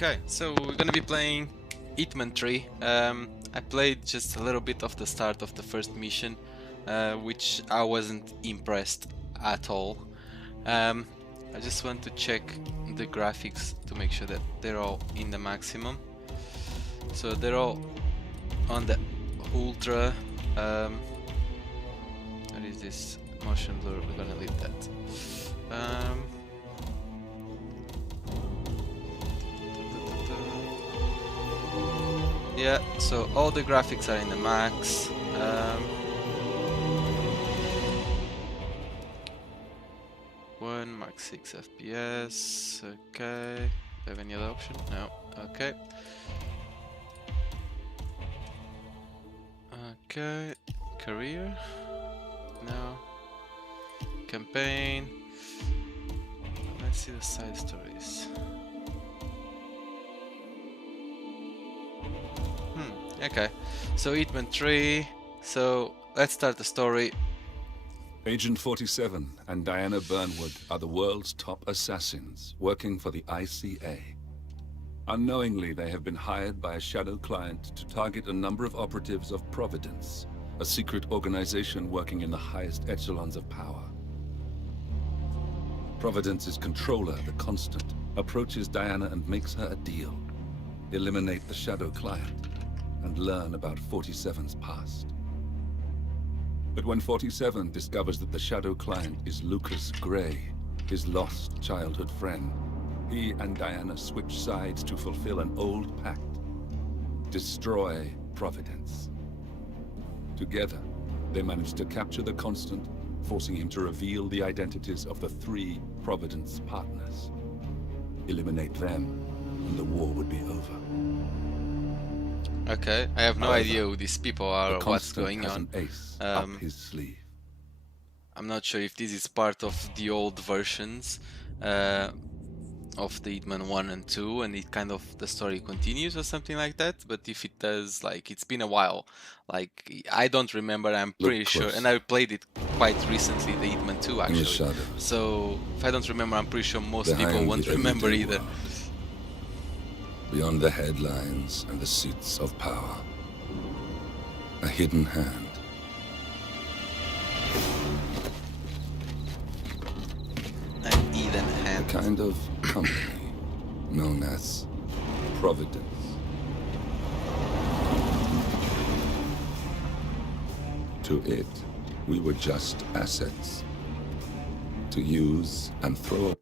Okay, so we're gonna be playing Hitman 3. I played just a little bit of the start of the first mission, which I wasn't impressed at all. I just want to check the graphics to make sure that they're all in the maximum. So they're all on the ultra. What is this? Motion blur, we're gonna leave that. Yeah, so all the graphics are in the max. One max 6 FPS. Okay. Do you have any other option? No. Okay. Okay. Career. No. Campaign. Let's see the side stories. Okay, so Hitman 3, so let's start the story. Agent 47 and Diana Burnwood are the world's top assassins, working for the ICA. Unknowingly, they have been hired by a shadow client to target a number of operatives of Providence, a secret organization working in the highest echelons of power. Providence's controller, the Constant, approaches Diana and makes her a deal. Eliminate the shadow client and learn about 47's past. But when 47 discovers that the shadow client is Lucas Gray, his lost childhood friend, he and Diana switch sides to fulfill an old pact: destroy Providence. Together, they manage to capture the Constant, forcing him to reveal the identities of the 3 Providence partners. Eliminate them, and the war would be over. Okay, I have no idea who these people are or what's going has on. An ace up his sleeve. I'm not sure if this is part of the old versions of the Hitman 1 and 2 and it kind of the story continues or something like that, but if it does, like, it's been a while. Like, I don't remember, I'm pretty sure, and I played it quite recently, the Hitman 2 actually. So, if I don't remember, I'm pretty sure most people won't remember either. Beyond the headlines and the seats of power, a hidden hand. An hidden hand. A kind of company known as Providence. To it, we were just assets to use and throw.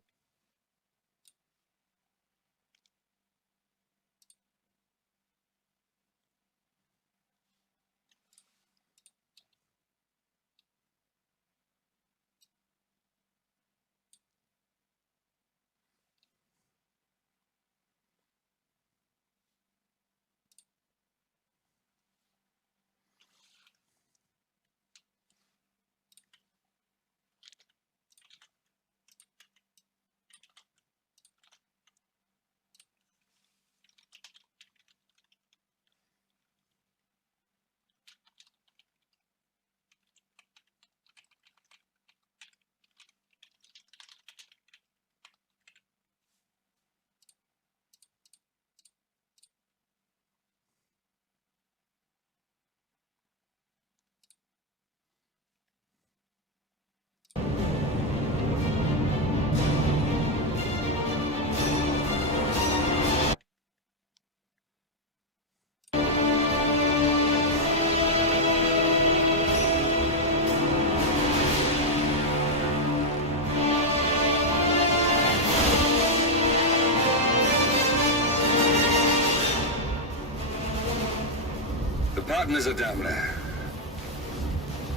Partners are down there.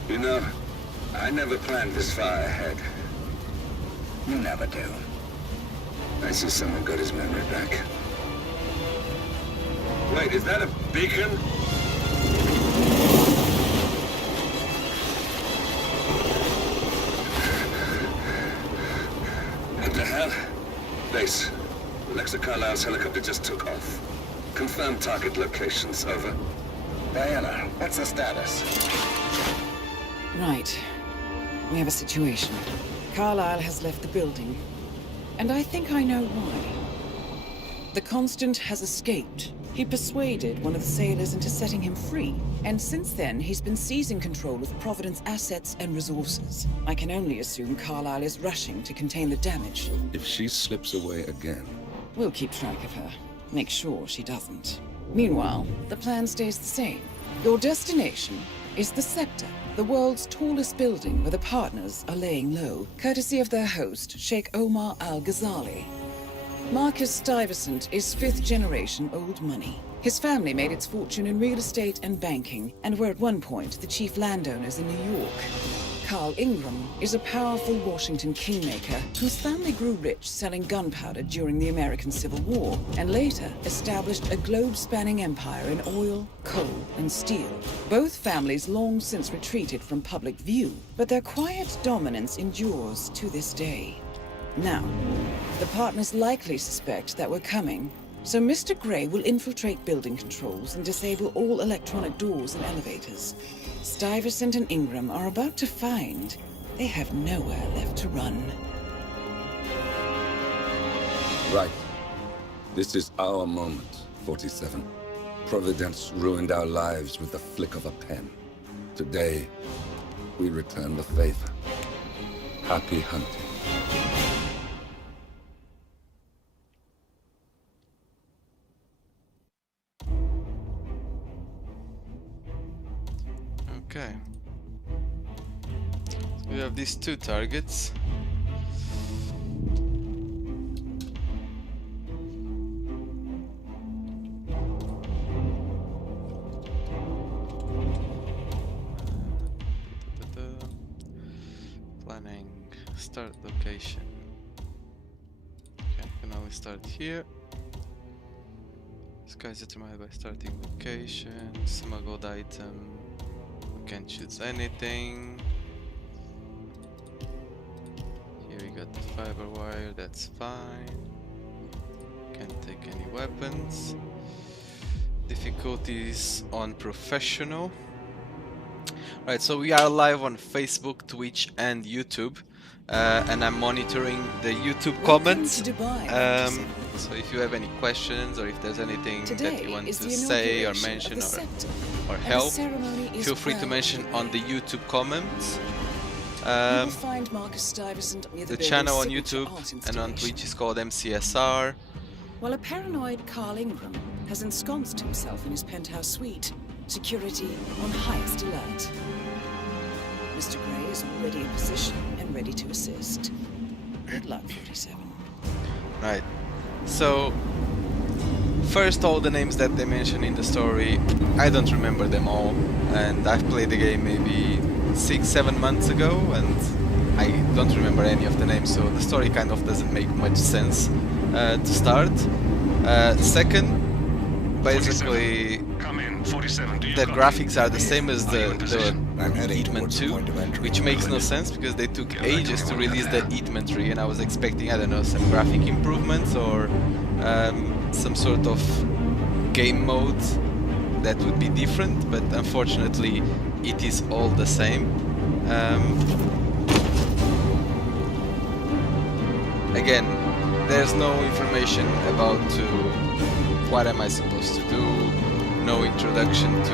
You know, I never planned this far ahead. You never do. I see someone got his memory back. Wait, is that a beacon? What the hell? Base. Alexa Carlisle's helicopter just took off. Confirm target locations, over. Diana, what's the status? Right. We have a situation. Carlisle has left the building. And I think I know why. The Constant has escaped. He persuaded one of the sailors into setting him free, and since then he's been seizing control of Providence assets and resources. I can only assume Carlisle is rushing to contain the damage. If she slips away again... We'll keep track of her. Make sure she doesn't. Meanwhile, the plan stays the same. Your destination is the Scepter, the world's tallest building where the partners are laying low, courtesy of their host, Sheikh Omar Al-Ghazali. Marcus Stuyvesant is fifth-generation old money. His family made its fortune in real estate and banking, and were at one point the chief landowners in New York. Carl Ingram is a powerful Washington kingmaker whose family grew rich selling gunpowder during the American Civil War, and later established a globe-spanning empire in oil, coal, and steel. Both families long since retreated from public view, but their quiet dominance endures to this day. Now, the partners likely suspect that we're coming, so Mr. Grey will infiltrate building controls and disable all electronic doors and elevators. Stuyvesant and Ingram are about to find they have nowhere left to run. Right. This is our moment, 47. Providence ruined our lives with the flick of a pen. Today, we return the favor. Happy hunting. Okay. So we have these two targets. Planning, start location. Okay, I can only start here. Sky is determined by starting location, smuggled item. Can't choose anything. Here we got the fiber wire, that's fine. Can't take any weapons. Difficulties on professional. Right, so we are live on Facebook, Twitch, and YouTube. And I'm monitoring the YouTube comments. So if you have any questions or if there's anything that you want to say or mention or help, feel free to mention on the YouTube comments. The channel on YouTube and on Twitch is called MCSR. While a paranoid Carl Ingram has ensconced himself in his penthouse suite, security on highest alert. Mr. Grey is already in position and ready to assist. Good luck, 47. Right. So, first, all the names that they mention in the story, I don't remember them all, and I've played the game maybe 6-7 months ago, and I don't remember any of the names, so the story kind of doesn't make much sense to start. Second, basically, the graphics are the same as the Hitman 2, which makes no sense because they took ages to release the Hitman 3, and I was expecting, I don't know, some graphic improvements or some sort of game mode that would be different, but unfortunately it is all the same. Again, there's no information about what am I supposed to do, no introduction to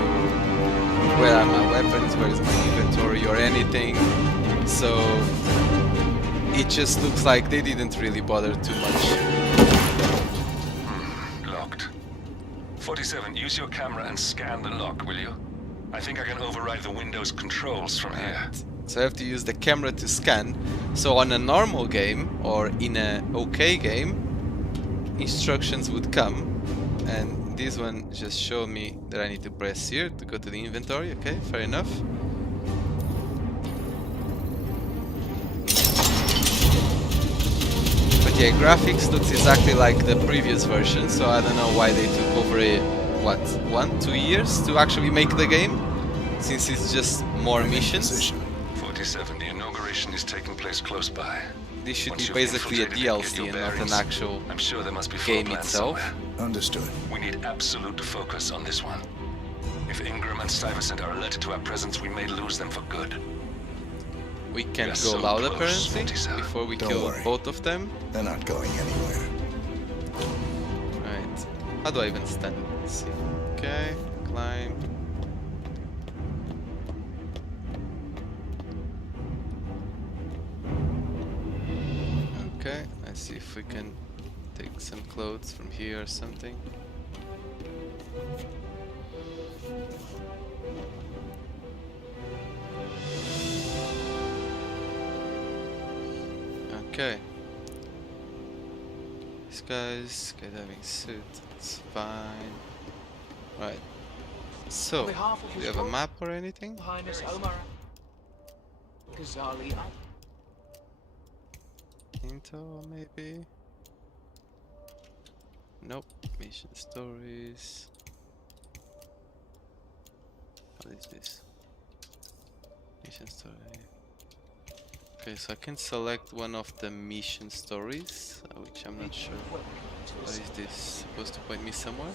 where are my weapons, where is my inventory or anything, so it just looks like they didn't really bother too much. Locked. 47, use your camera and scan the lock, will you? I think I can override the Windows controls from here. So I have to use the camera to scan. So on a normal game, or in a okay game, instructions would come, and this one just showed me that I need to press here to go to the inventory. Okay, fair enough. But yeah, graphics looks exactly like the previous version, so I don't know why they took over what, 1-2 years to actually make the game, since it's just more missions. 47, the inauguration is taking place close by. This should be basically a DLC and not an actual I'm sure there must be game itself. Understood. We need absolute focus on this one. If Ingram and Stuyvesant are alerted to our presence, we may lose them for good. We can't go so loud close, apparently 47. before we Don't kill worry. both of them. They're not going anywhere. How do I even stand? Let's see. Okay, climb. Okay, let's see if we can take some clothes from here or something. Okay. This guy's skydiving suit, it's fine. Right. So, do you have a map or anything? Highness Omar Ghazali. Info, maybe? Nope. Mission stories. What is this? Mission story. Okay, so I can select one of the mission stories, which I'm not sure. What is this? Supposed to point me somewhere?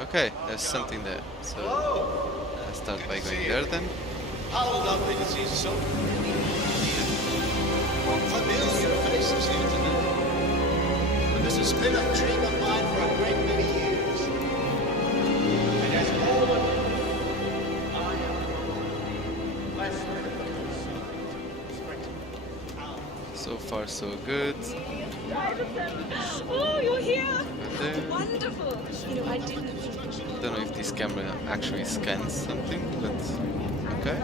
Okay, there's something there. So I'll start by going there then. How lovely to see so familiar faces here tonight. And this has been a dream of mine for a great many years. And as all of you, I am blessed with So far, so good. Oh, you're here! There. Wonderful! You know, I didn't. Don't know if this camera actually scans something, but okay.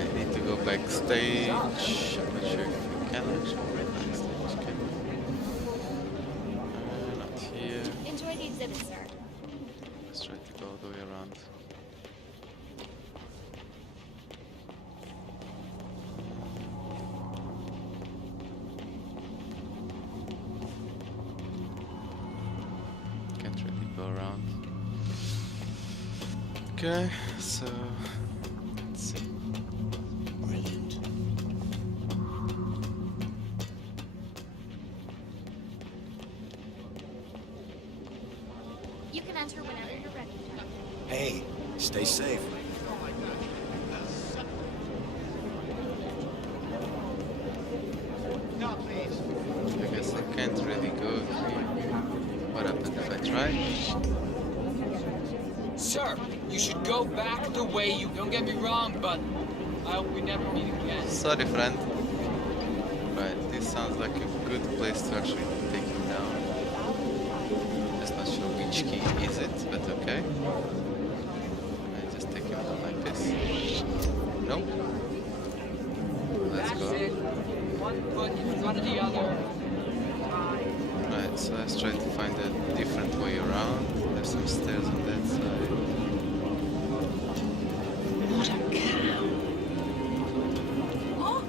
I need to go backstage. I'm not sure if we can actually go backstage. Can we? Not here. Enjoy the exhibit, sir. Let's try to go all the way around. Can't really go around. Okay, so let's see. brilliant. You can enter whenever you're ready. Hey, stay safe. I guess I can't really go here. What happens if I try? Sir, you should go back the way you. Don't get me wrong, but I hope we never meet again. Sorry, friend. Right, this sounds like a good place to actually take him down. Just not sure which key is it, but okay. I just take him down like this. Nope. Let's That's go. it. One foot in front of the other. Right, so let's try to find a different way around. There's some stairs on that side. What a cow! Oh,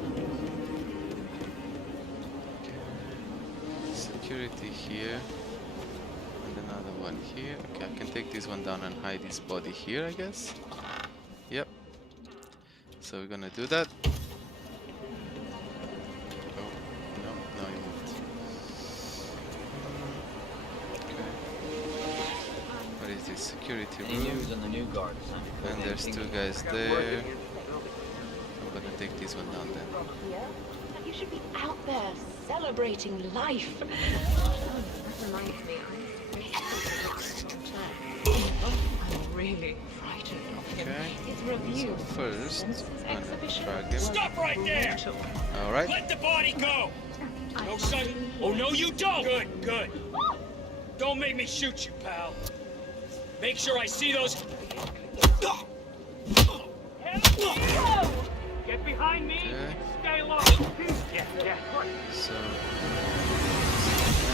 Security here. And another one here. Okay, I can take this one down and hide his body here, I guess. Yep. So we're gonna do that. Oh, no, he moved. Okay. What is this? Security room. on the new guard. And there's two guys there. I'm gonna take this one down then. you should be out there celebrating life. That reminds me, I'm really frightened of him. Okay. His review. So first, Since his I'm gonna exhibition. drag him. Stop right there! Alright. Let the body go! No, son. Oh, no, you don't! Good, good. Don't make me shoot you, pal. Make sure I see those... Get behind me! Okay. Stay low! Yeah, So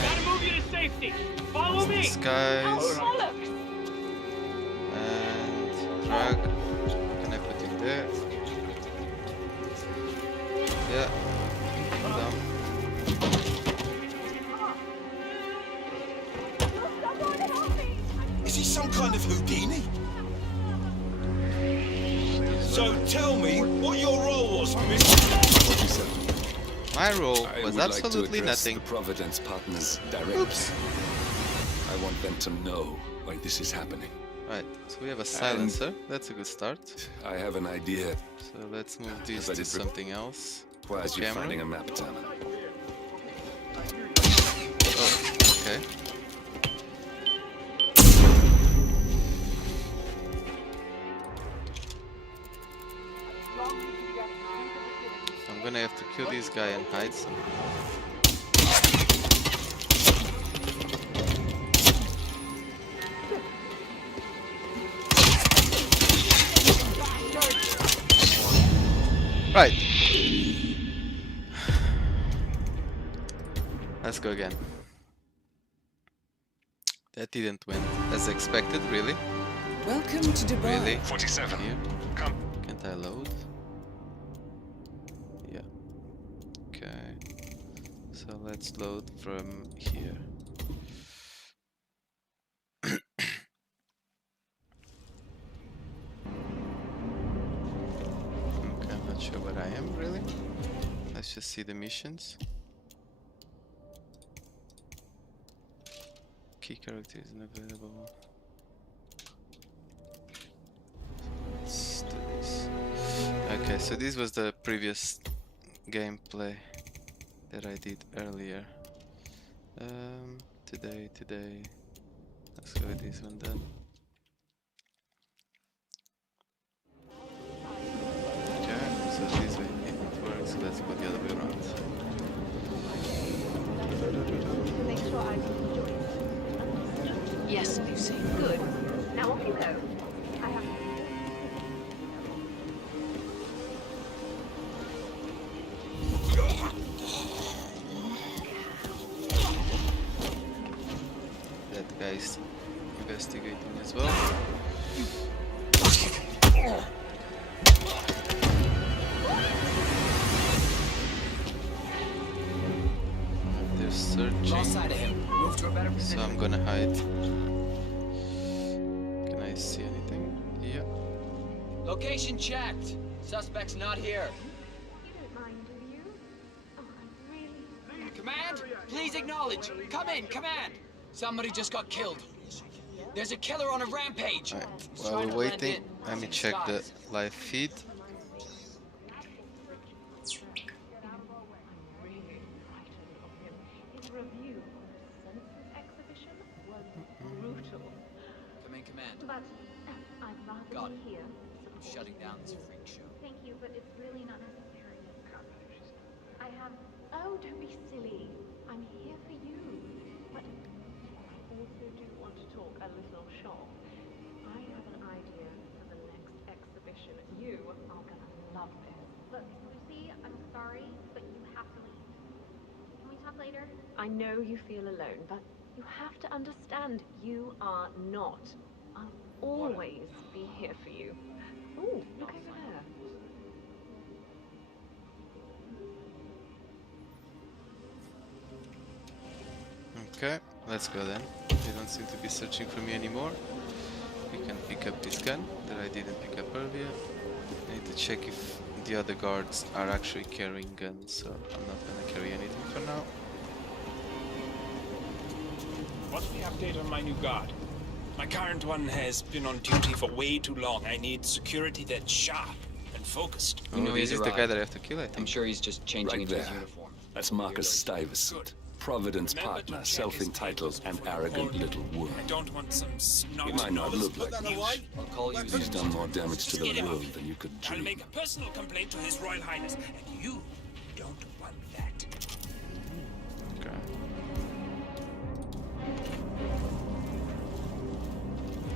gotta move you to safety! Follow me! these guys Bollocks! and drag. Can I put it there? Yeah. Down. Is he some kind of Houdini? So tell me what your role was, Mr. My role I was would like to absolutely address nothing. the Providence partners directly. Oops. I want them to know why this is happening. Right, so we have a silencer. That's a good start. I have an idea. So let's move this But to it re- something else. Requires you camera. finding a map, Tanner. Oh, okay. So I'm gonna have to kill this guy and hide somewhere. Right. Let's go again. That didn't went as expected, really. Welcome to Dubai. Really? 47. Here. Come. Can't I load? Yeah. Okay. So let's load from here. Okay, I'm not sure what I am really. Let's just see the missions. Key character isn't available. Let's do this. Okay, so this was the previous gameplay that I did earlier. Today. Let's go with this one then. Okay, so this way it works. Let's go the other way around. Make sure I can join it. Yes, Lucy. Good. Now off you go. I have. That guy's investigating as well. They're searching. Lost sight of him. Move to a better So position. I'm gonna hide. Can I see anything? Yeah. Location checked. Suspect's not here. You don't mind, do you? Oh, I really. Command, please acknowledge. Come in, command. Somebody just got killed. There's a killer on a rampage. Alright, He's while trying we're to blend waiting, in. let me He's in check the disguise. live feed. His review of the census exhibition was brutal. Come in, command. But I'd rather Got be it. here. I'm shutting down this freak show. Thank you, but it's really not necessary. I have. Oh, don't be silly. I'm here for you. But I also do want to talk a little shop. I have an idea for the next exhibition. You are gonna love this. Look, Lucy, I'm sorry, but you have to leave. Can we talk later? I know you feel alone, but you have to understand you are not. I'll always be here for you. Ooh, look over there. Okay, let's go then. They don't seem to be searching for me anymore. We can pick up this gun that I didn't pick up earlier. I need to check if the other guards are actually carrying guns, so I'm not gonna carry anything for now. What's the update on my new guard? My current one has been on duty for way too long. I need security that's sharp and focused. Oh, You know this he's is the guy arrived. that I have to kill, I I'm think. sure he's just changing Right into his there. uniform. That's Marcus Stuyvesant, Providence Remember to partner, check his self-entitled papers and before you arrogant call me. little worm. I don't want some snot He might not nose look like news. much. I'll call you. He's done more damage to Just get the him world out. than you could I'll dream. make a personal complaint to His Royal Highness, and you don't want that. Okay.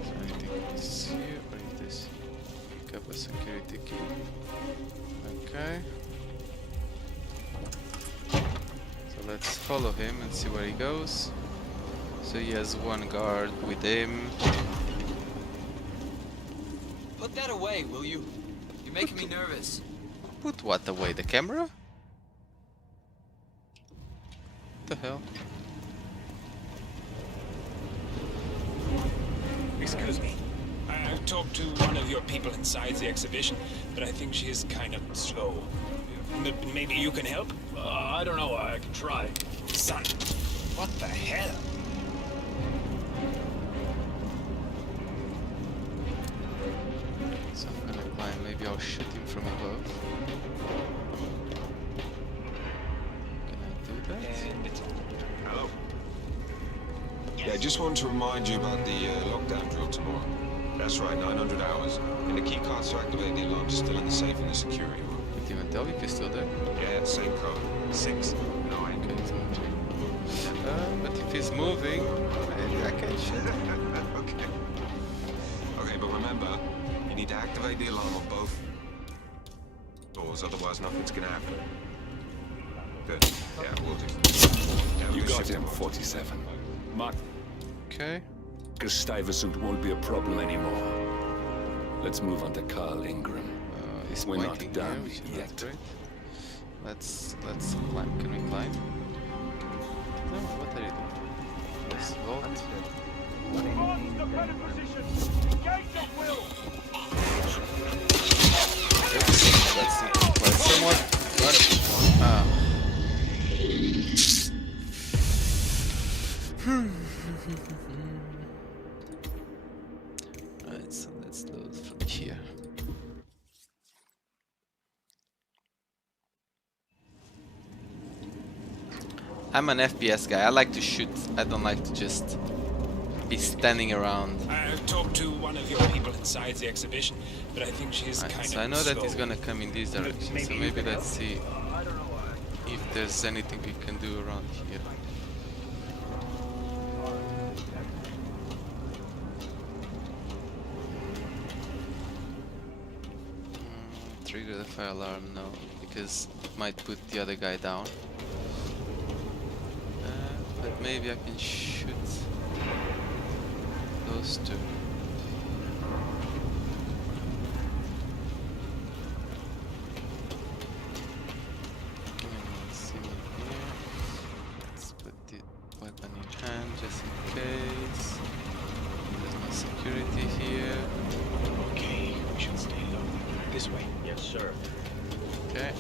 So I think it's here, or is this? Pick up a security key. Okay. So let's follow him and see where he goes. So he has one guard with him. Put that away, will you? You're making me nervous. Put what away? The camera? What the hell? Excuse me. I've talked to one of your people inside the exhibition, but I think she is kind of slow. Maybe you can help? I don't know. I can try. Son, what the hell? So I'm gonna climb. Maybe I'll shoot him from above. Yeah, just wanted to remind you about the lockdown drill tomorrow. That's right, 900 hours. And the key cards to activate the alarm are still in the safe in the security room. Can't even tell if he's still there. Yeah, same code. 6, 9. Okay, he's moving. But if he's moving, maybe I can shoot him. Okay. Okay, but remember, you need to activate the alarm on both doors, otherwise nothing's gonna happen. Good. Yeah, we'll do. Yeah, we'll You do got shift him, tomorrow. 47. Mark Okay. Stuyvesant won't be a problem anymore. Let's move on to Carl Ingram. He's We're not pointing done here, which is yet. not great. Let's climb. Can we climb? No, what are you doing? Let's vault. Oops, let's see. Well, somewhat. What? Ah. Alright, so let's load from here. I'm an FPS guy. I like to shoot. I don't like to just be standing around. I talked to one of your people inside the exhibition, but I think she's Right, kind so of I know that slow. he's gonna come in this direction. So maybe let's see if there's anything we can do around here. Trigger the fire alarm, no, because it might put the other guy down. But maybe I can shoot those two. Let's see one here. Let's put the weapon in hand just in case. There's no security here. Okay, we should stay low. This way. Yes, sir. Okay.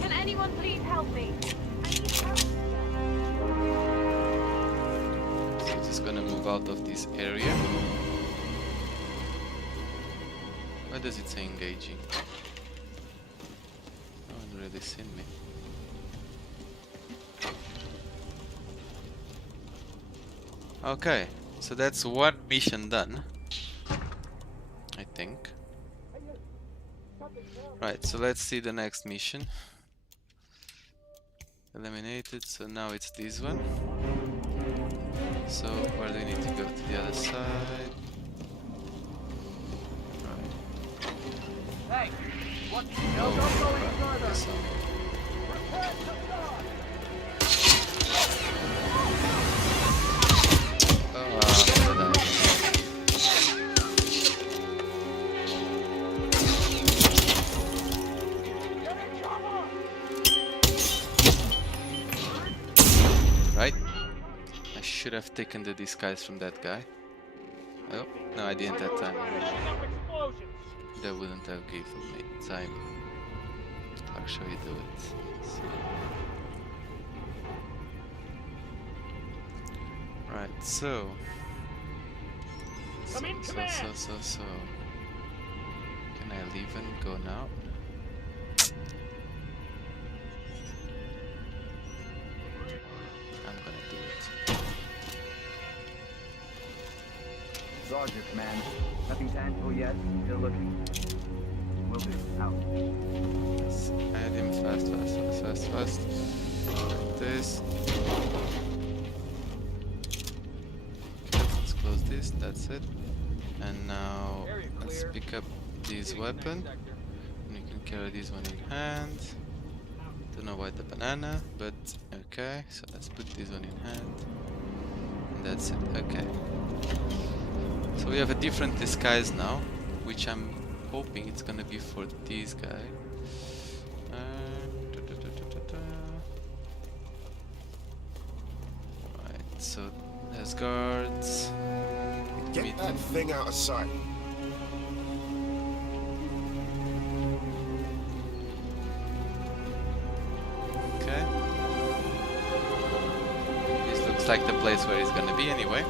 Can anyone please help me? I need help. So just gonna move out of this area. Why does it say engaging? No one really seen me. Okay, so that's one mission done. I think. Right, so let's see the next mission. Eliminated, so now it's this one. So where do we need to go? To the other side. Right. Hey, what? Oh, Don't go any right, further. this one. Right? I should have taken the disguise from that guy. Oh, no, I didn't that time. That wouldn't have given me time. How shall we do it? So. Right, so. So. Can I leave and go now? I'm gonna do it. Roger, Command. Nothing tangible yet. Still looking. Will do. Out. Let's add him fast. Like this. Okay, let's close this. That's it. And now let's pick up this weapon. And we can carry this one in hand. Don't know why the banana, but okay. So let's put this one in hand. And that's it. Okay. So we have a different disguise now, which I'm hoping it's gonna be for this guy. Right, so there's guards. Get that thing out of sight. Okay. This looks like the place where he's gonna be anyway.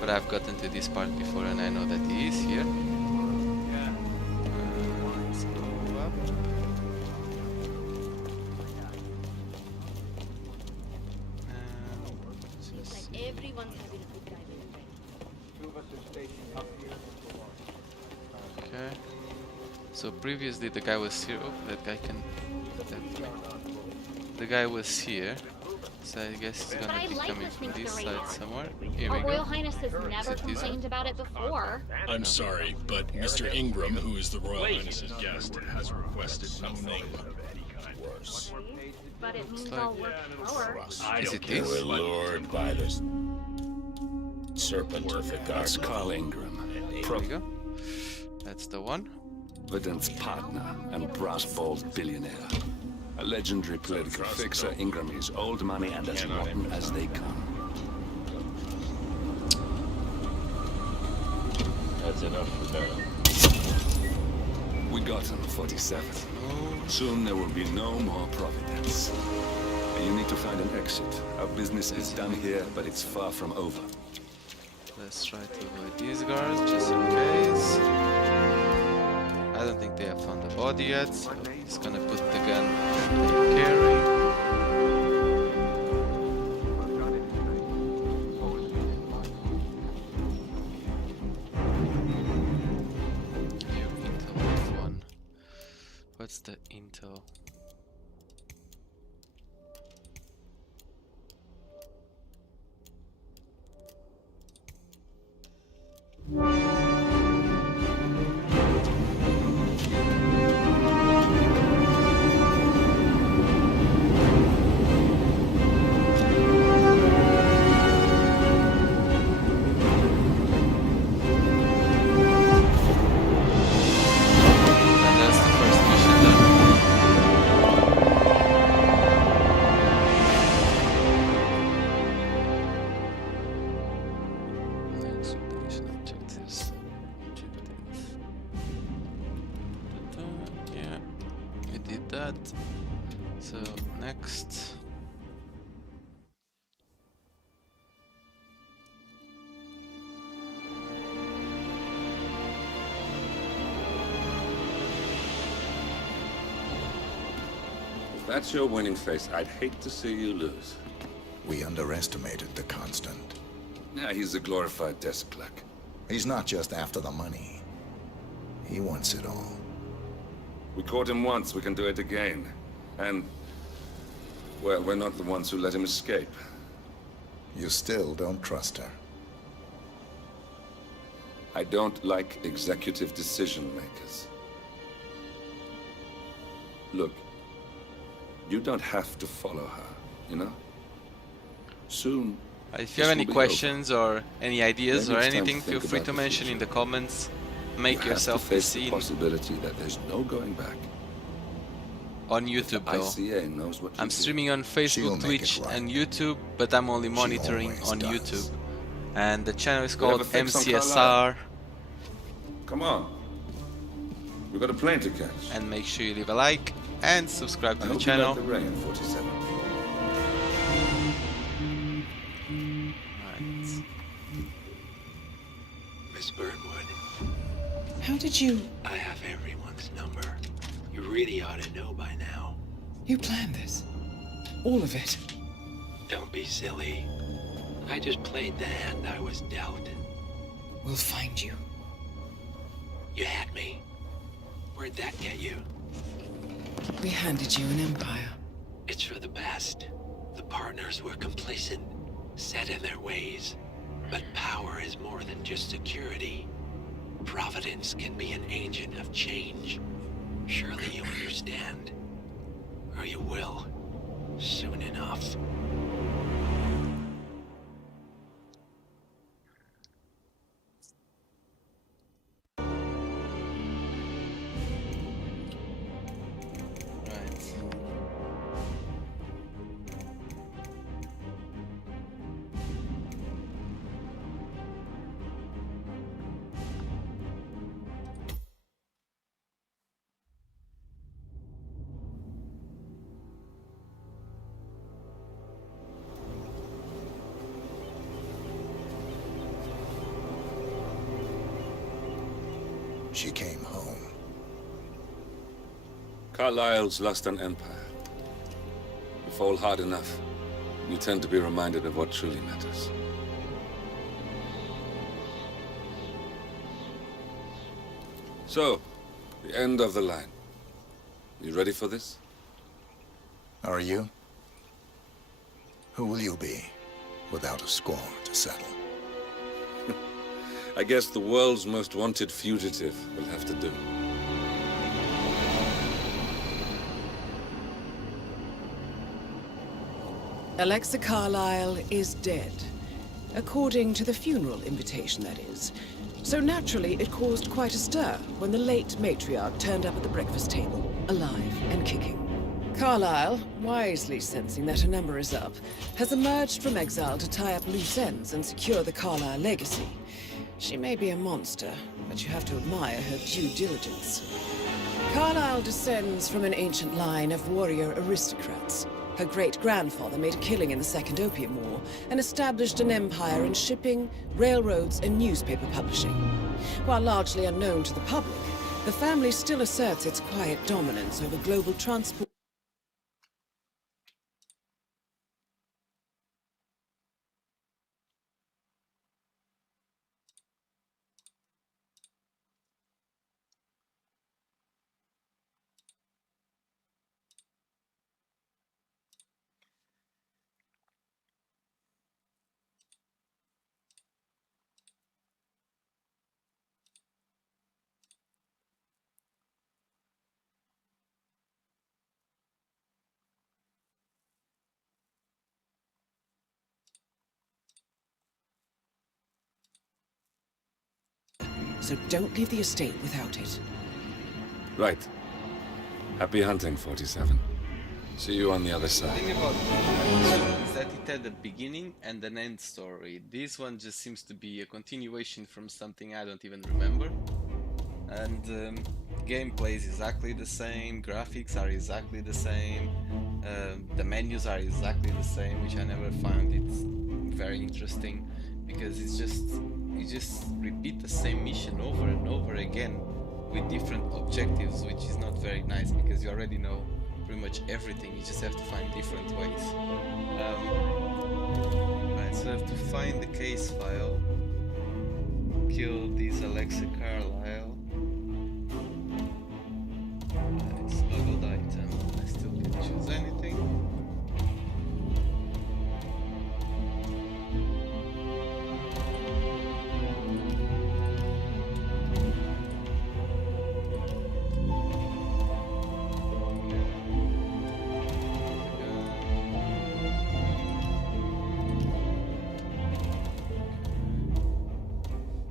But but I've gotten to this part before and I know that he is here. Let's go up. Seems like everyone's having a good time anyway. Okay. So previously the guy was here. Oh, that guy can. The guy was here. So I guess he's gonna be coming from this side somewhere. Here we Our go. Royal Highness has never complained about it before. I'm sorry, but Mr. Ingram, who is the Royal Highness's guest, has requested nothing worse. But it means I'll work slower. I Is don't it care. this? We're lured by the serpent of the That's garden. Carl Ingram, There we go. That's the one. Providence partner and brass-balled billionaire. A legendary political fixer, Ingram is old money and as rotten as they come. That's enough for now. We got him, 47. Soon there will be no more Providence. And you need to find an exit. Our business is done here, but it's far from over. Let's try to avoid these guards just in case. I don't think they have found the body yet, so he's gonna put the gun that they carry. New intel with one. What's the intel? And that's the first mission done. Exaltation objectives. Yeah, we did that. So next. If that's your winning face, I'd hate to see you lose. We underestimated the Constant. Yeah, he's a glorified desk clerk. He's not just after the money. He wants it all. We caught him once, we can do it again. And, well, we're not the ones who let him escape. You still don't trust her. I don't like executive decision makers. Look, you don't have to follow her, you know? Soon. If you have any questions or any ideas or anything, feel free to mention in the comments. Make yourself be seen. The possibility that there's no going back. On YouTube though. ICA knows what I'm streaming on Facebook, Twitch and YouTube, but I'm only monitoring on YouTube. And the channel is called MCSR. Come on. We've got a plane to catch. And make sure you leave a like and subscribe to the channel. The rain, 47. Right. Miss Burnwood. How did you... I have everyone's number. You really ought to know by now. You planned this? All of it? Don't be silly. I just played the hand I was dealt. We'll find you. You had me. Where'd that get you? We handed you an empire. It's for the best. The partners were complacent, set in their ways. But power is more than just security. Providence can be an agent of change. Surely you understand. Or you will. Soon enough. she came home. Carlyle's lost an empire. You fall hard enough, you tend to be reminded of what truly matters. So, the end of the line. You ready for this? Are you? Who will you be, without a score to settle? I guess the world's most wanted fugitive will have to do. Alexa Carlyle is dead. According to the funeral invitation, that is. So naturally, it caused quite a stir when the late matriarch turned up at the breakfast table, alive and kicking. Carlyle, wisely sensing that her number is up, has emerged from exile to tie up loose ends and secure the Carlyle legacy. She may be a monster, but you have to admire her due diligence. Carlyle descends from an ancient line of warrior aristocrats. Her great-grandfather made a killing in the Second Opium War and established an empire in shipping, railroads, and newspaper publishing. While largely unknown to the public, the family still asserts its quiet dominance over global transport. So don't leave the estate without it. Right. Happy hunting, 47. See you on the other The side. thing about it is that it had a beginning and an end story. This one just seems to be a continuation from something I don't even remember. And gameplay is exactly the same, graphics are exactly the same, the menus are exactly the same, which I never found it very interesting, because it's just you just repeat the same mission over and over again with different objectives, which is not very nice because you already know pretty much everything. You just have to find different ways. Right, so I have to find the case file, kill this Alexa Carlyle. Smuggled item. I still can't choose anything.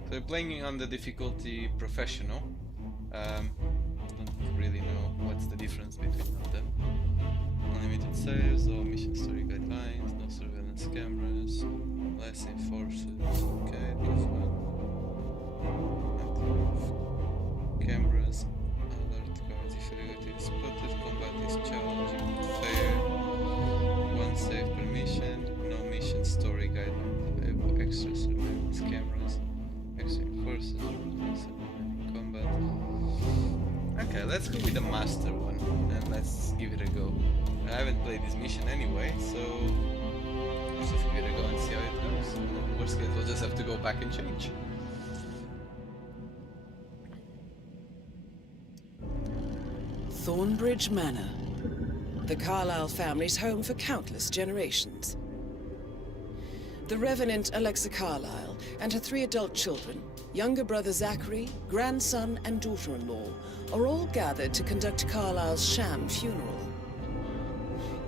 So playing on the difficulty professional. Don't really know what's the difference between them. Unlimited saves or mission story guidelines, no surveillance cameras, less enforcers. Okay, this one. Active cameras, alert cards if your negative is spotted, combat is challenging but fair. One save per mission, no mission story guidelines available, extra surveillance cameras, extra enforcers, combat. Okay, let's go with the master one and let's give it a go. I haven't played this mission anyway, so let's just give it a go and see how it goes. And then worst case, we'll just have to go back and change. Thornbridge Manor, the Carlyle family's home for countless generations. The Revenant Alexa Carlyle and her 3 adult children, younger brother Zachary, grandson and daughter-in-law, are all gathered to conduct Carlyle's sham funeral.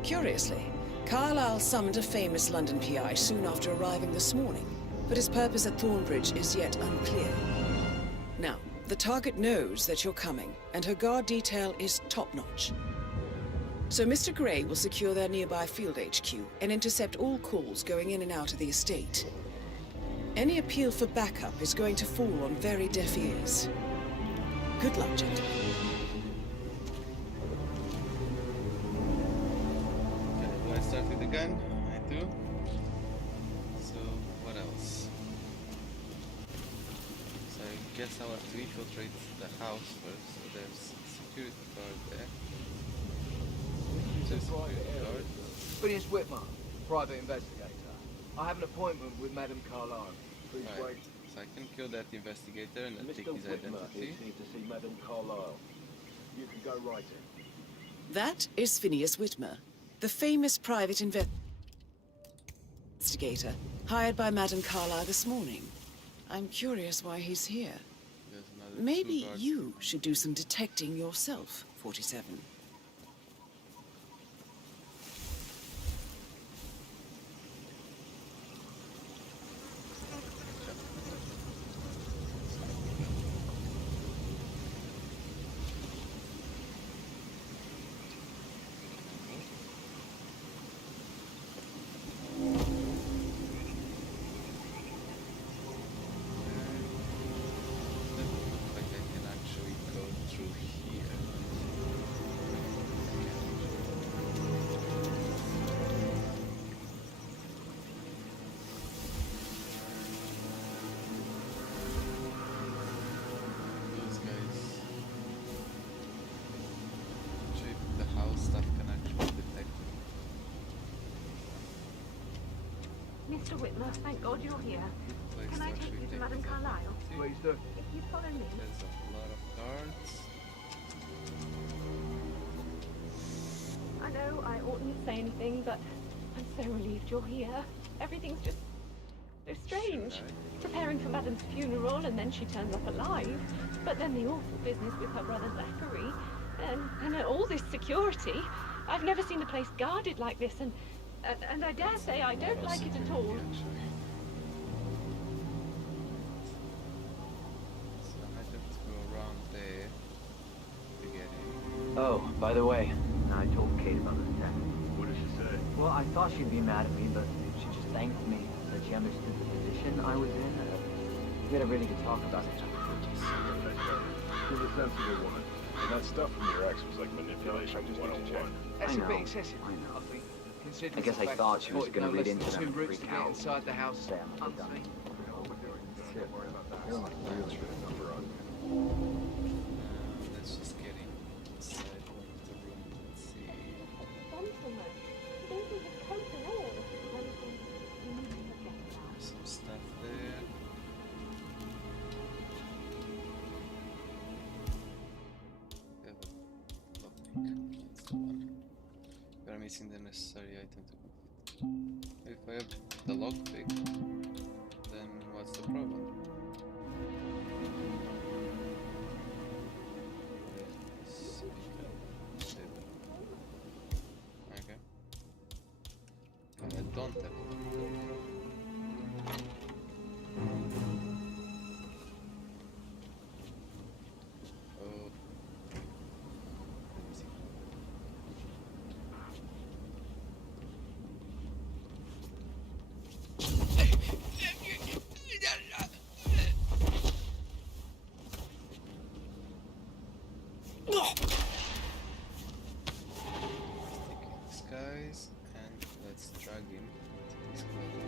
Curiously, Carlyle summoned a famous London PI soon after arriving this morning, but his purpose at Thornbridge is yet unclear. Now, the target knows that you're coming, and her guard detail is top-notch. So Mr. Gray will secure their nearby field HQ and intercept all calls going in and out of the estate. Any appeal for backup is going to fall on very deaf ears. Good luck, gentlemen. Okay, do I start with the gun? I do. So, what else? So, guess I will have to infiltrate the house first. So there's a security guard there. There's a security guard. Phineas Whitmer, private investigator. I have an appointment with Madame Carlyle. Please Right. So I can kill that investigator and then take his identity. Need to see Madame Carlyle. You can go right in. That is Phineas Whitmer, the famous private investigator hired by Madame Carlyle this morning. I'm curious why he's here. There's another Maybe two guards. you should do some detecting yourself, 47. Like I can actually go through here. Those guys. Actually, the house stuff can actually detect me. Mr. Whitmer, thank God you're here. Place Can to I take actually you to take Madame his Carlyle? identity. Please do. If you follow me. There's a lot of guards. I know I oughtn't say anything, but I'm so relieved you're here. Everything's just so strange. Preparing for Madame's funeral, and then she turns up alive. But then the awful business with her brother Zachary, and all this security. I've never seen the place guarded like this, and I dare say I don't like it at all. So I might have to go around there to get in. Oh, by the way, I told Kate about this test. What did she say? Well, I thought she'd be mad at me, but she just thanked me. Said she understood the position I was in. We had a really good talk about it. She's a sensible woman. And that stuff from your ex was like manipulation 101. That's a bit excessive, I think. I guess I thought she was going to read into them and freak out. Inside the house, unseen. Let's just get inside of the room. Let's see. Gentlemen, you don't need a coat at all. You need to forget that. Some stuff there. We have a lockpick. That's the one. We are missing the necessary item to complete. If I have the lockpick, then what's the problem? Okay. I don't have it. Oh. Let me see. These guys, and let's drag him to this closet.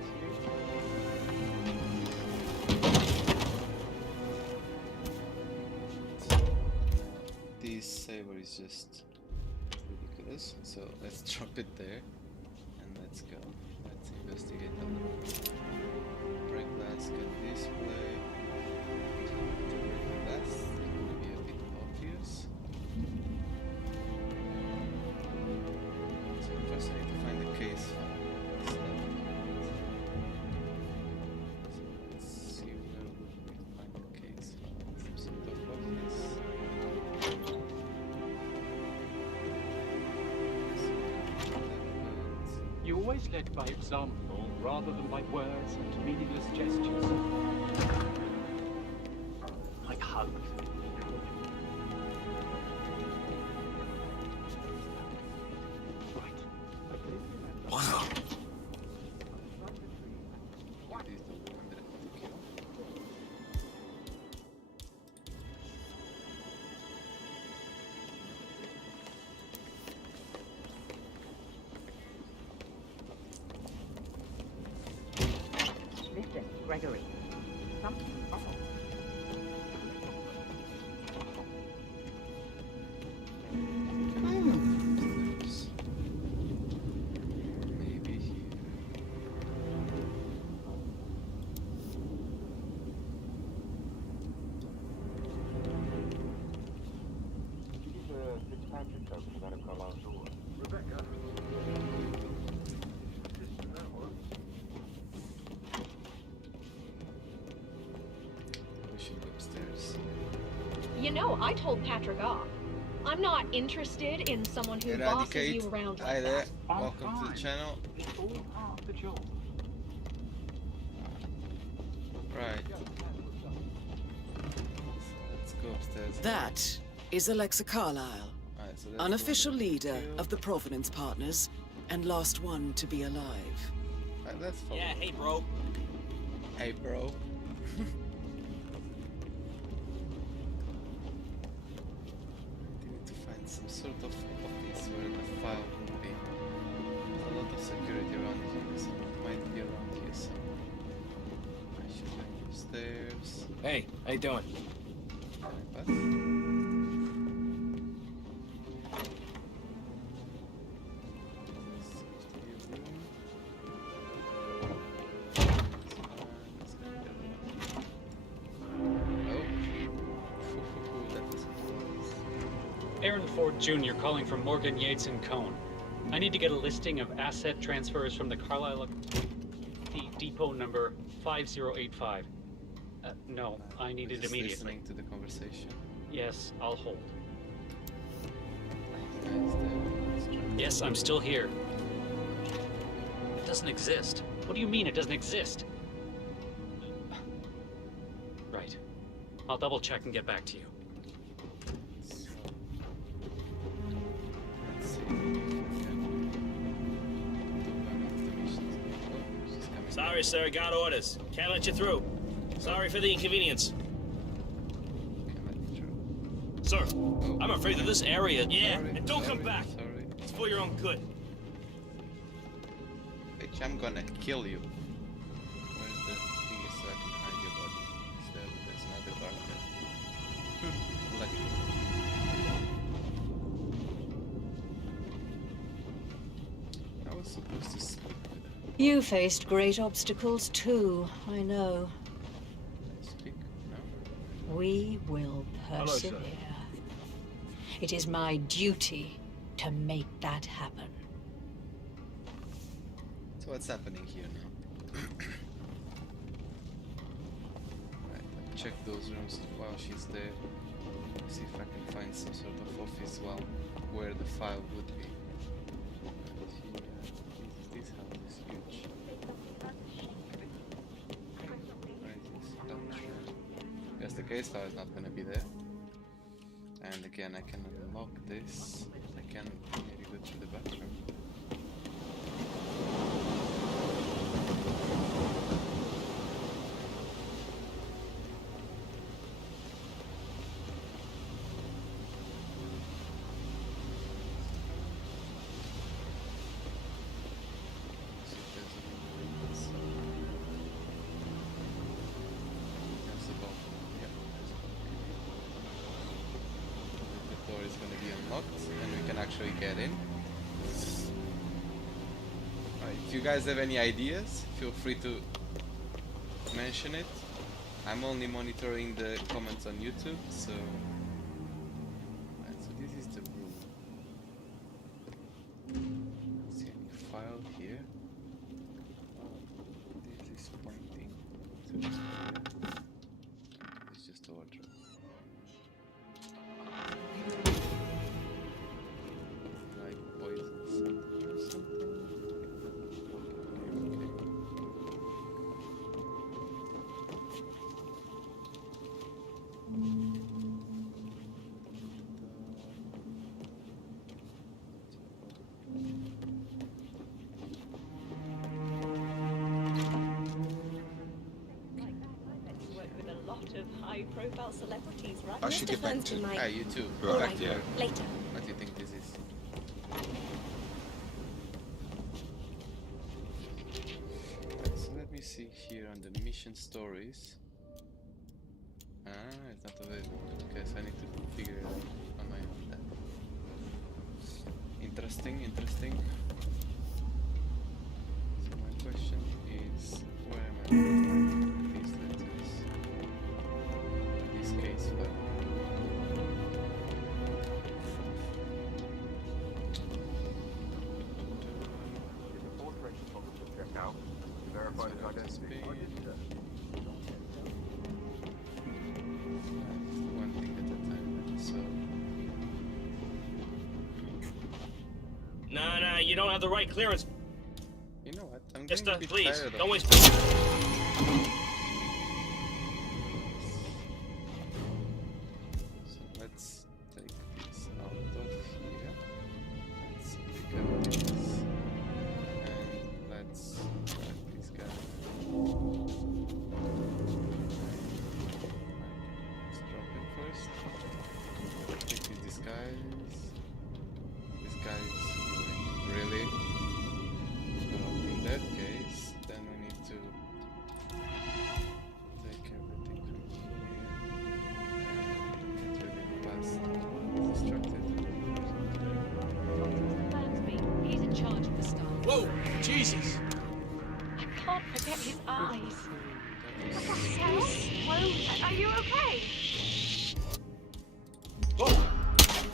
This saber is just ridiculous, so let's drop it there and let's go. Let's investigate a little. Break glass, good display. Break glass, it could be a bit obvious. So first I need to find the case file. So let's see where would we find the case file. Some sort of office. You always led by example rather than by words and meaningless gestures. Like hugs. Listen, Gregory. Something's wrong. You know, I told Patrick off. I'm not interested in someone who bosses Eradicate. you around Hi like there. that. Welcome to the channel. It's all part of the job. Right. Let's go upstairs. That is Alexa Carlyle, Alright, so that's unofficial the one leader that of the Providence Partners, and last one to be alive. Alright, let's follow. Yeah, hey, bro. Hey, bro. I need to find some sort of office where the file would be. There's a lot of security around here, so it might be around here somewhere. I should go upstairs. Hey, how you doing? What? Seems to be a room. Oh. That was close. Aaron Ford Jr. calling from Morgan, Yates & Cohn. I need to get a listing of asset transfers from the Carlisle depot number 5085. No, I need it Just immediately. listening to the conversation. Yes, I'll hold. Guys, let's try. Yes, I'm still here. It doesn't exist. What do you mean it doesn't exist? Right. I'll double check and get back to you. So, let's see if we can do one of the missions. Oh, she's coming. Sorry, sir. Got orders. Can't let you through. Sorry for the inconvenience. Can't let it through. Sir, Oh. I'm afraid that this area... Yeah, Sorry, and don't come sorry, back. Sorry. It's for your own good. Bitch, I'm gonna kill you. Where's the thing so I can hide your body? It's there, but there's another guard there. Lucky. I was supposed to speak with her. You faced great obstacles too, I know. Speak? No? We will Hello, sir. persevere. It is my duty to make that happen. So what's happening here now? Right, I'll check those rooms while she's there. See if I can find some sort of office where the file would be. This house is huge. Where is this? Guess the case file is not gonna be there. And again, I can unlock this. I can maybe go to the bathroom. See if there's a window inside. There's a balcony. Yeah, there's a balcony. The door is going to be unlocked and we can actually get in. Alright, if you guys have any ideas, feel free to mention it. I'm only monitoring the comments on YouTube, so... Right, so this is the room. Don't see any file here. This is pointing to... It's just a wardrobe. Like poison something or something. Okay. With a lot of high-profile celebrities, right? I should get back to Ah, you too. Right, Back to yeah. her. Later. What do you think this is? Right, so let me see here on the mission stories. Ah, it's not available. Okay, so I need to figure it out on my own then. Interesting, interesting. So my question is, where am I going to find these letters? This case file. Out. Verified his identity. One thing at a time. You don't have the right clearance. You know what? I'm Just, getting a bit please, tired of don't it. waste. So let's take this out of here. Let's pick up this. And let's grab this guy. Let's drop him first. Take his disguise. This guy's going really. Well, in that case, then we need to take everything from here and get rid of past distracted. Burnsby, he's in charge of the staff. Whoa! Jesus! I can't forget his eyes. What the hell? Whoa, are you okay?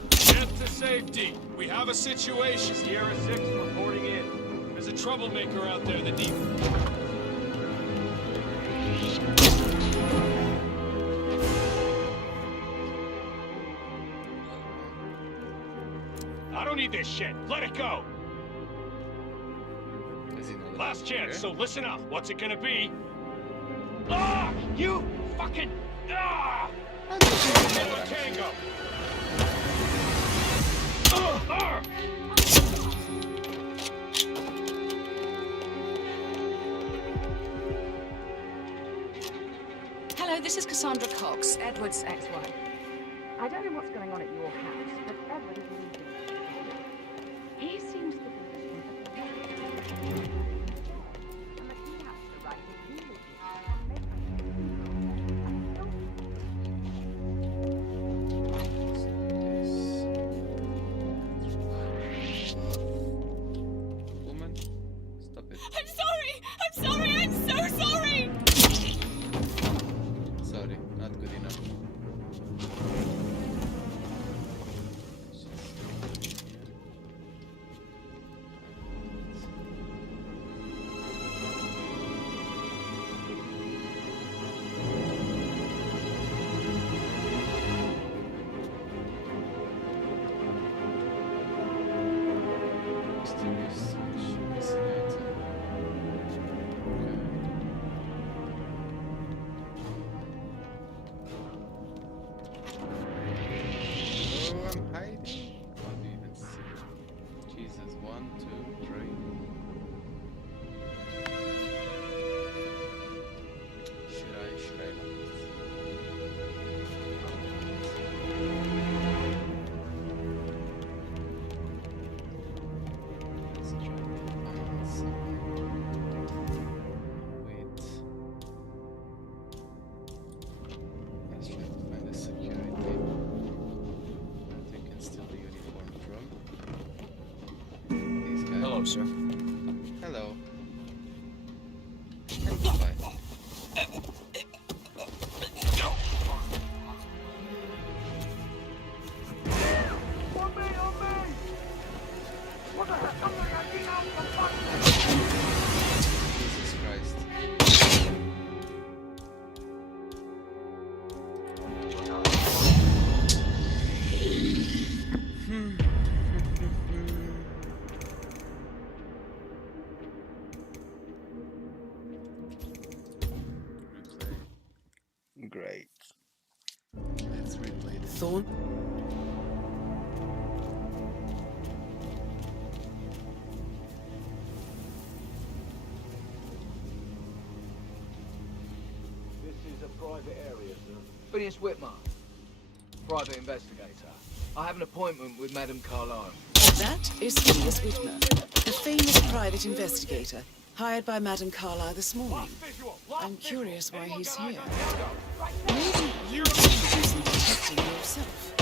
Get to safety. We have a situation. Sierra 6 reporting in. There's a troublemaker out there that needs... I don't need this shit. Let it go. Does he know that Last I'm chance, here? so listen up. What's it gonna be? Ah! You fucking... Ah! Tango! Hello, this is Cassandra Cox, Edward's ex-wife. I don't know what's going on at your house, but Edward is leaving. He seems to be and that he has the right to deal with you and make Woman, stop it. I'm sorry! I'm sorry! I'm so sorry! Sorry, not good enough. Mysterious missing item. Oh, I'm hiding. Can't even see. Jesus, 1, 2, 3. Should I not? Let's try to find some. Wait. Let's try to find the security. They can steal the uniform from these guys. Hello, sir. Hello. And goodbye. Jesus Christ. Great. Let's replay this. Thorn? This is a private area, sir. Phineas Whitmer, private investigator. I have an appointment with Madame Carlyle. That is Phineas Whitmer, the famous private investigator hired by Madame Carlyle this morning. I'm curious why he's here. Maybe you can do some detecting yourself.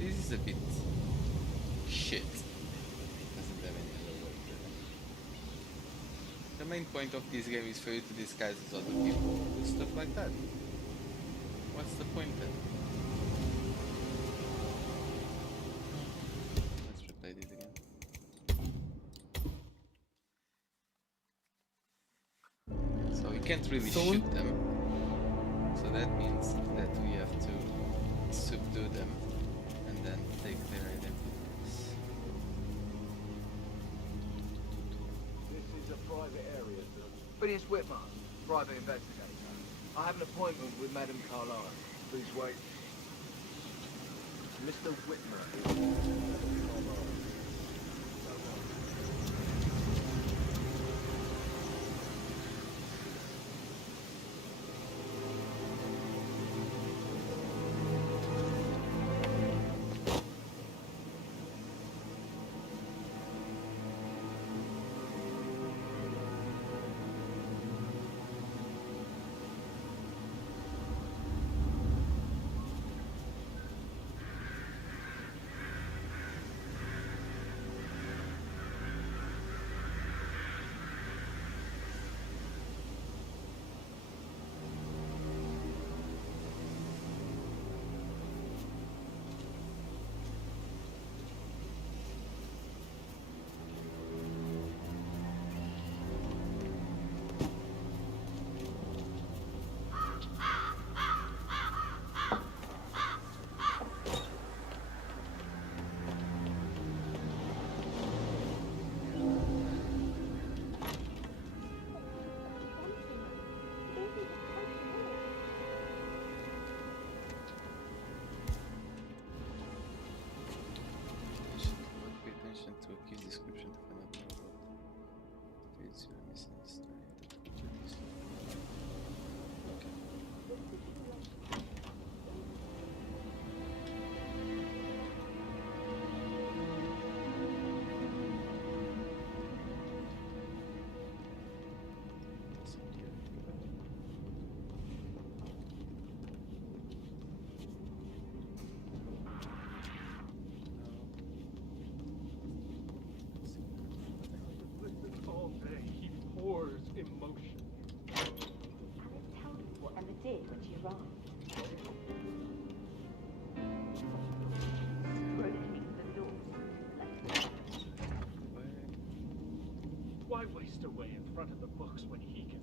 This is a bit shit. Doesn't have any other word for it. The main point of this game is for you to disguise as other people and stuff like that. What's the point then? So we can't really Thorn? shoot them. So that means that we have to subdue them and then take their identities. This is a private area, sir. Phineas Whitmer, private investigator. I have an appointment with Madame Carlyle. Please wait. Mr. Whitmer. Pay attention to a key description to find out more about traits you are missing in the story. Okay. All day he pours emotion. Tell me what Emma did when she arrived. Broken the door. Why waste away in front of the books when he can?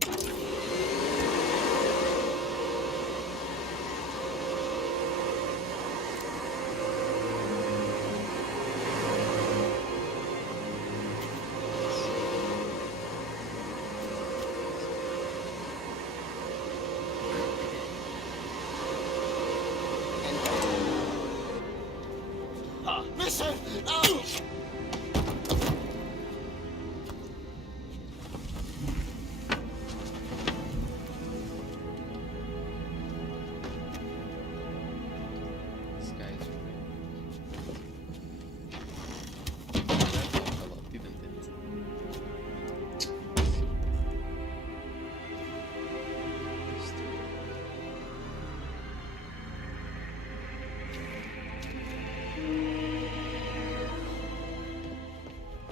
Listen! Oh! This guy is really... That helped a lot, didn't it?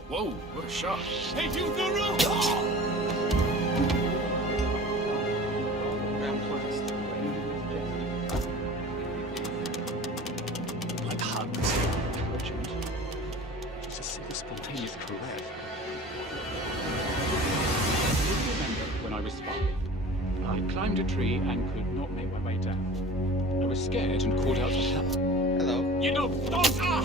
Whoa, what a shot. Hey, you, Guru! Like hugs, Richard. Just a simple, spontaneous caress. Do you remember when I was 5? I climbed a tree and could not make my way down. I was scared and called out for help. Hello. You know, don't... Ah!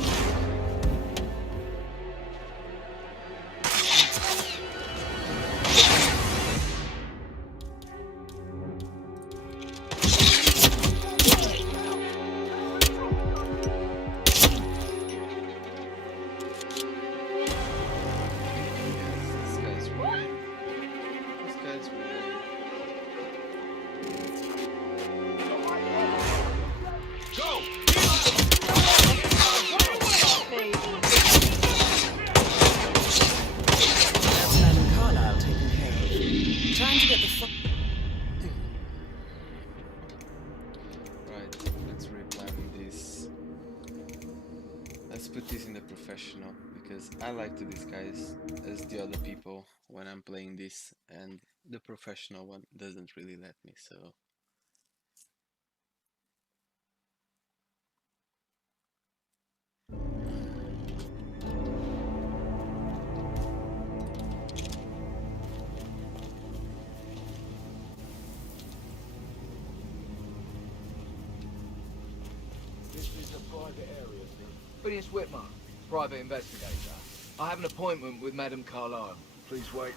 put this in the professional, because I like to disguise as the other people when I'm playing this, and the professional one doesn't really let me, so... is a private area, sir. Phineas Whitmer, private investigator. I have an appointment with Madame Carlyle. Please wait.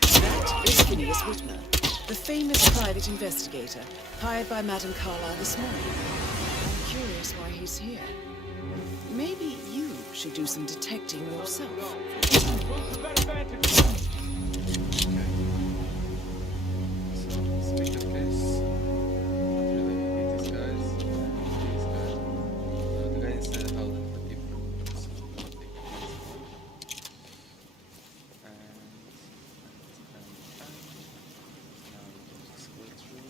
That is Phineas Whitmer, the famous private investigator hired by Madame Carlyle this morning. I'm curious why he's here. Maybe you should do some detecting yourself. Speak of this, not really hate these guys. These guys. The guy inside the house, the people. So I'll take this one. And now we just go through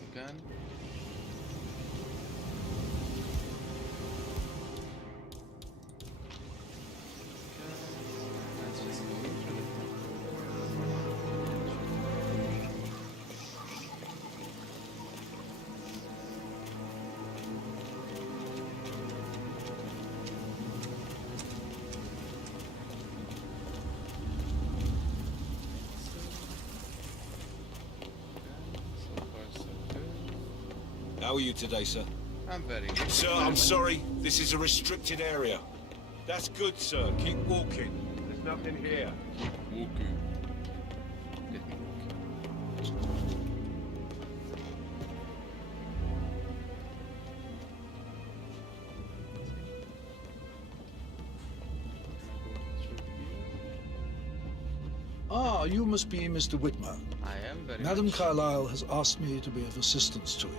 the gun. Let's just go through the How are you today, sir? I'm very good. Sir, I'm sorry. This is a restricted area. That's good, sir. Keep walking. There's nothing here. Walking. Let me walk. Ah, you must be Mr. Whitmer. I am very Madame much. Carlyle has asked me to be of assistance to you.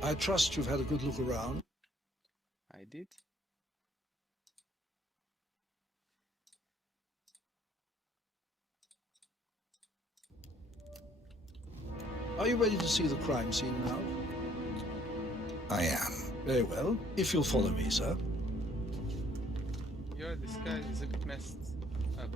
I trust you've had a good look around. I did. Are you ready to see the crime scene now? I am. Very well. If you'll follow me, sir. Your disguise is a bit messed up.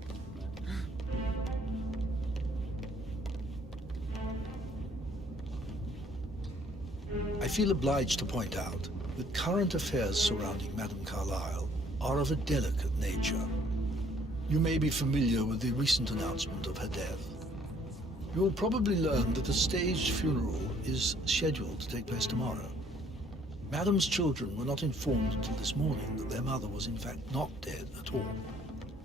I feel obliged to point out that current affairs surrounding Madame Carlyle are of a delicate nature. You may be familiar with the recent announcement of her death. You'll probably learn that a staged funeral is scheduled to take place tomorrow. Madame's children were not informed until this morning that their mother was in fact not dead at all.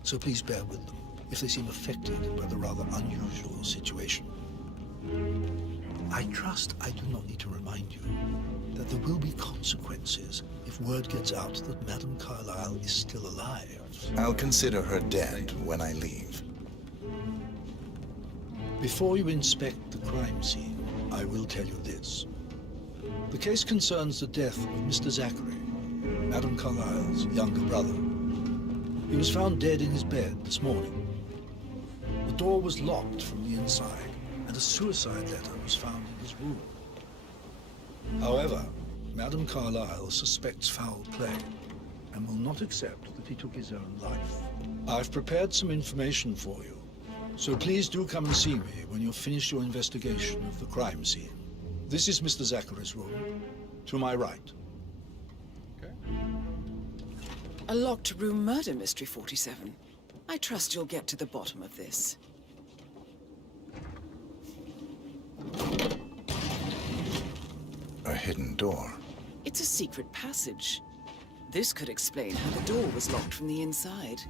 So please bear with them if they seem affected by the rather unusual situation. I trust I do not need to remind you that there will be consequences if word gets out that Madame Carlyle is still alive. I'll consider her dead when I leave. Before you inspect the crime scene, I will tell you this. The case concerns the death of Mr. Zachary, Madame Carlyle's younger brother. He was found dead in his bed this morning. The door was locked from the inside, and a suicide letter was found in his room. However, Madame Carlyle suspects foul play and will not accept that he took his own life. I've prepared some information for you, so please do come and see me when you've finished your investigation of the crime scene. This is Mr. Zachary's room, to my right. Okay. A locked room murder mystery, 47. I trust you'll get to the bottom of this. A hidden door. It's a secret passage. This could explain how the door was locked from the inside.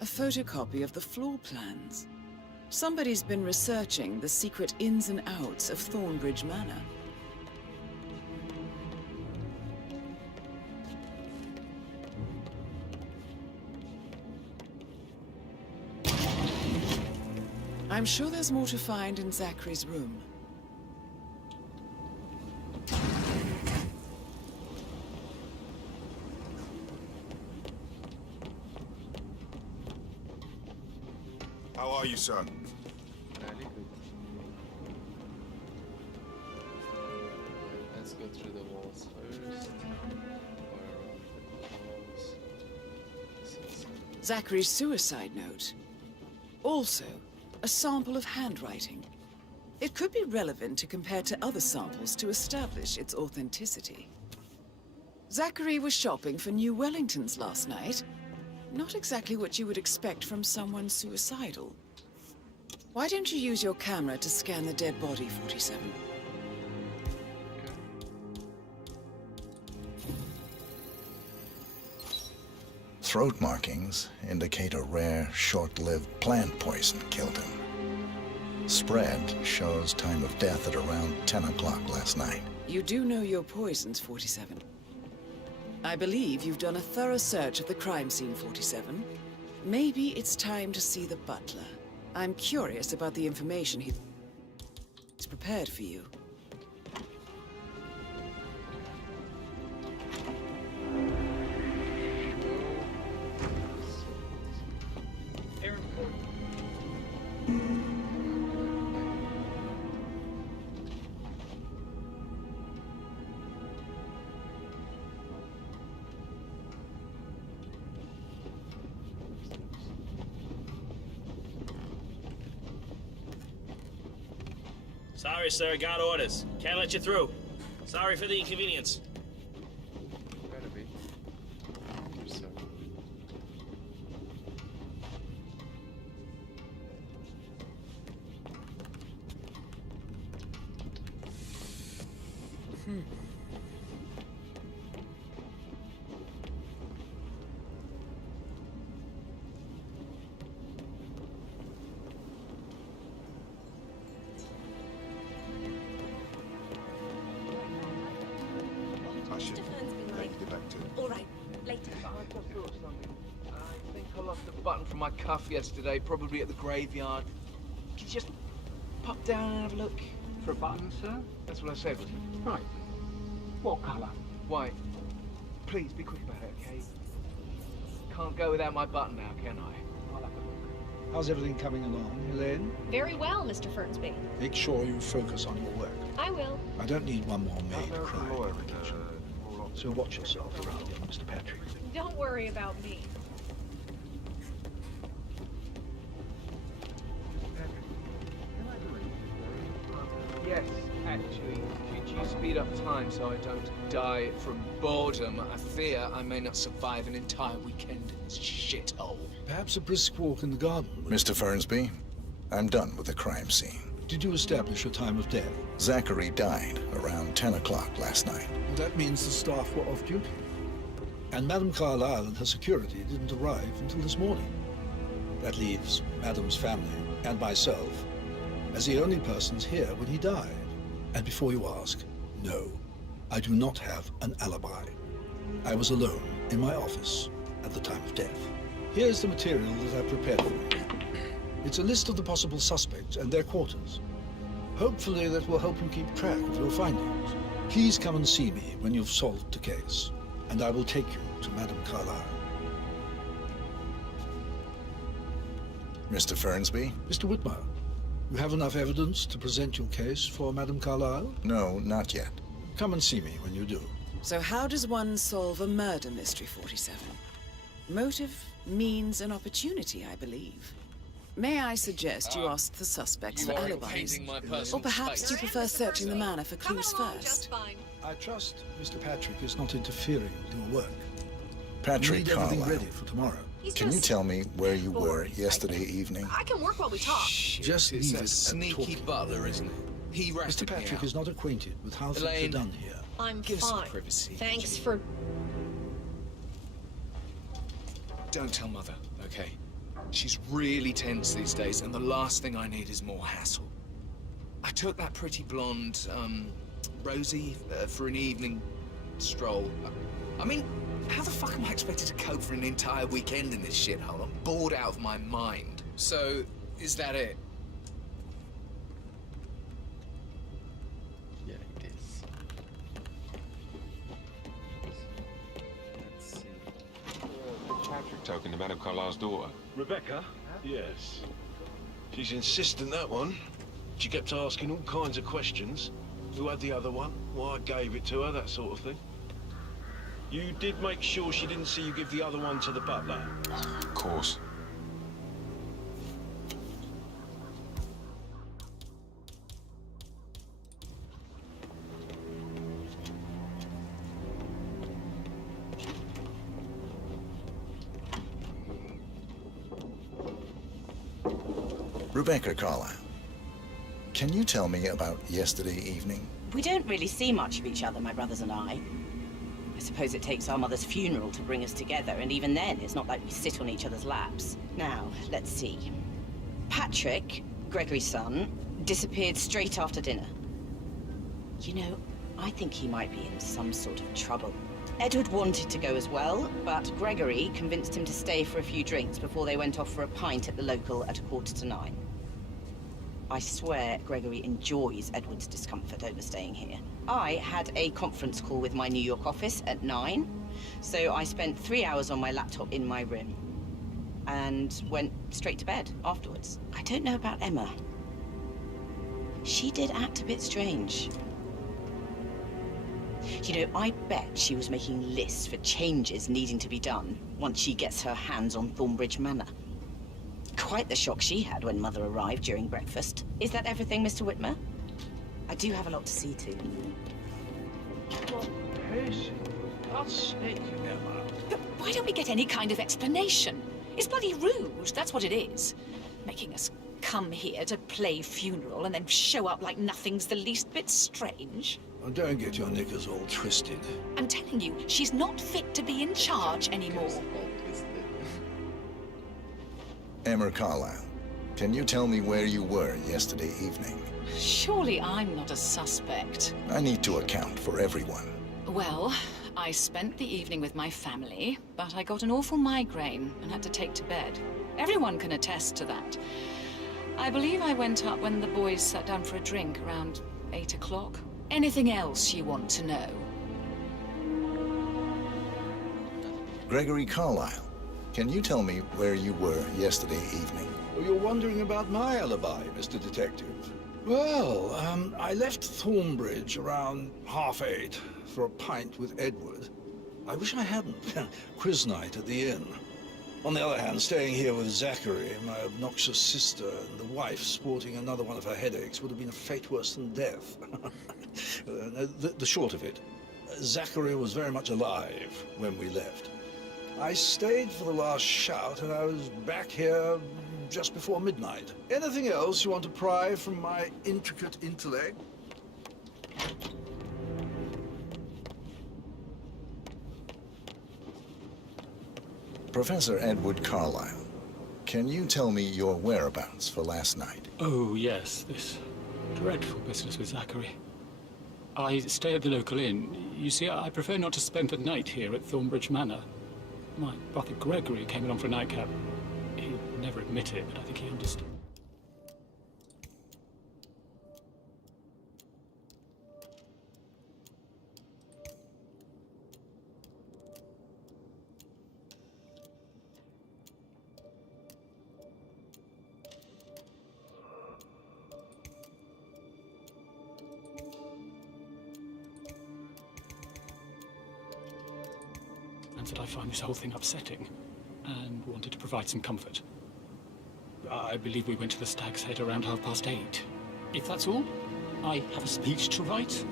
A photocopy of the floor plans. Somebody's been researching the secret ins and outs of Thornbridge Manor. I'm sure there's more to find in Zachary's room. How are you, sir? Very good. Let's go through the walls first. Or around the walls. Zachary's suicide note. Also, a sample of handwriting. It could be relevant to compare to other samples to establish its authenticity. Zachary was shopping for new Wellingtons last night. Not exactly what you would expect from someone suicidal. Why don't you use your camera to scan the dead body, 47? Throat markings indicate a rare, short-lived plant poison killed him. Spread shows time of death at around 10 o'clock last night. You do know your poisons, 47. I believe you've done a thorough search of the crime scene, 47. Maybe it's time to see the butler. I'm curious about the information he's prepared for you. Sorry, sir. Got orders. Can't let you through. Sorry for the inconvenience. Better be. So. I should take you back to it. All right, later. I just thought of something. I think I lost a button from my cuff yesterday, probably at the graveyard. Can you just pop down and have a look? For a button, sir? That's what I said, wasn't it? Right. What colour? White. Please, be quick about it, okay? Can't go without my button now, can I? I'll have a look. How's everything coming along, Elaine? Very well, Mr. Fernsby. Make sure you focus on your work. I will. I don't need one more maid crying in the kitchen. So watch yourself around here, Mr. Patrick. Don't worry about me. Yes, actually. Could you speed up time so I don't die from boredom? I fear I may not survive an entire weekend in this shithole. Perhaps a brisk walk in the garden. Mr. Fernsby, I'm done with the crime scene. Did you establish a time of death? Zachary died around 10 o'clock last night. That means the staff were off duty. And Madame Carlyle and her security didn't arrive until this morning. That leaves Madame's family and myself as the only persons here when he died. And before you ask, no, I do not have an alibi. I was alone in my office at the time of death. Here's the material that I prepared for you. It's a list of the possible suspects and their quarters. Hopefully that will help you keep track of your findings. Please come and see me when you've solved the case, and I will take you to Madame Carlyle. Mr. Fernsby? Mr. Whitmer, you have enough evidence to present your case for Madame Carlyle? No, not yet. Come and see me when you do. So how does one solve a murder mystery, 47? Motive, means, and opportunity, I believe. May I suggest you ask the suspects for alibis? Or perhaps you prefer searching the manor for clues first? I trust Mr. Patrick is not interfering with your work. Patrick We need everything Carlyle. ready for tomorrow. Can you tell me where you were yesterday evening? I can work while we talk. Just It's leave that it at sneaky talking. butler, isn't it? He Mr. ratted me Patrick out. is not acquainted with how things are Elaine. done here. I'm Give us some fine. privacy. Thanks for... Don't tell Mother, okay? She's really tense these days, and the last thing I need is more hassle. I took that pretty blonde, Rosie, for an evening stroll. I mean, how the fuck am I expected to cope for an entire weekend in this shithole? I'm bored out of my mind. So, is that it? Yeah, it is. Let's see. Patrick talking to Madame Carlyle's daughter. Rebecca? Yes. She's insistent, that one. She kept asking all kinds of questions. Who had the other one? Why I gave it to her, that sort of thing. You did make sure she didn't see you give the other one to the butler? Of course. Rebecca Carlyle, can you tell me about yesterday evening? We don't really see much of each other, my brothers and I. I suppose it takes our mother's funeral to bring us together, and even then, it's not like we sit on each other's laps. Now, let's see. Patrick, Gregory's son, disappeared straight after dinner. You know, I think he might be in some sort of trouble. Edward wanted to go as well, but Gregory convinced him to stay for a few drinks before they went off for a pint at the local at 9:15. I swear Gregory enjoys Edward's discomfort over staying here. I had a conference call with my New York office at 9, so I spent 3 hours on my laptop in my room and went straight to bed afterwards. I don't know about Emma. She did act a bit strange. You know, I bet she was making lists for changes needing to be done once she gets her hands on Thornbridge Manor. Quite the shock she had when Mother arrived during breakfast. Is that everything, Mr. Whitmer? I do have a lot to see to. What patience? God's sake, Emma. But why don't we get any kind of explanation? It's bloody rude, that's what it is. Making us come here to play funeral and then show up like nothing's the least bit strange. Oh, don't get your knickers all twisted. I'm telling you, she's not fit to be in charge anymore. Emma Carlyle, can you tell me where you were yesterday evening? Surely I'm not a suspect. I need to account for everyone. Well, I spent the evening with my family, but I got an awful migraine and had to take to bed. Everyone can attest to that. I believe I went up when the boys sat down for a drink around 8 o'clock. Anything else you want to know? Gregory Carlyle, can you tell me where you were yesterday evening? Oh, you're wondering about my alibi, Mr. Detective. Well, I left Thornbridge around 8:30 for a pint with Edward. I wish I hadn't. Quiz night at the inn. On the other hand, staying here with Zachary, my obnoxious sister, and the wife sporting another one of her headaches would have been a fate worse than death. The short of it, Zachary was very much alive when we left. I stayed for the last shout, and I was back here just before midnight. Anything else you want to pry from my intricate intellect? Professor Edward Carlyle, can you tell me your whereabouts for last night? Oh, yes, this dreadful business with Zachary. I stay at the local inn. You see, I prefer not to spend the night here at Thornbridge Manor. My brother Gregory came along for a nightcap. He'd never admit it, but I think he understood. That I find this whole thing upsetting, and wanted to provide some comfort. I believe we went to the Stag's Head around 8:30. If that's all, I have a speech to write.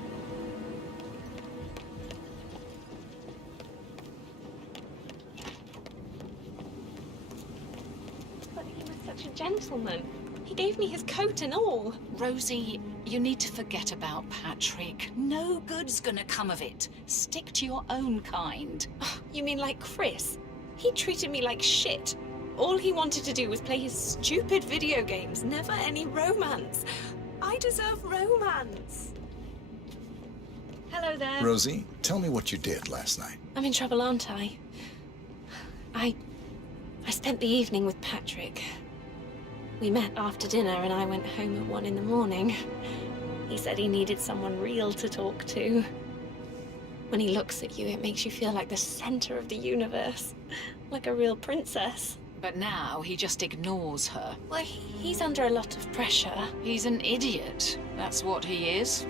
But he was such a gentleman. He gave me his coat and all. Rosie, you need to forget about Patrick. No good's gonna come of it. Stick to your own kind. You mean like Chris? He treated me like shit. All he wanted to do was play his stupid video games, never any romance. I deserve romance. Hello there. Rosie, tell me what you did last night. I'm in trouble, aren't I? I spent the evening with Patrick. We met after dinner and I went home at 1 in the morning. He said he needed someone real to talk to. When he looks at you, it makes you feel like the center of the universe. Like a real princess. But now he just ignores her. Well, he's under a lot of pressure. He's an idiot. That's what he is.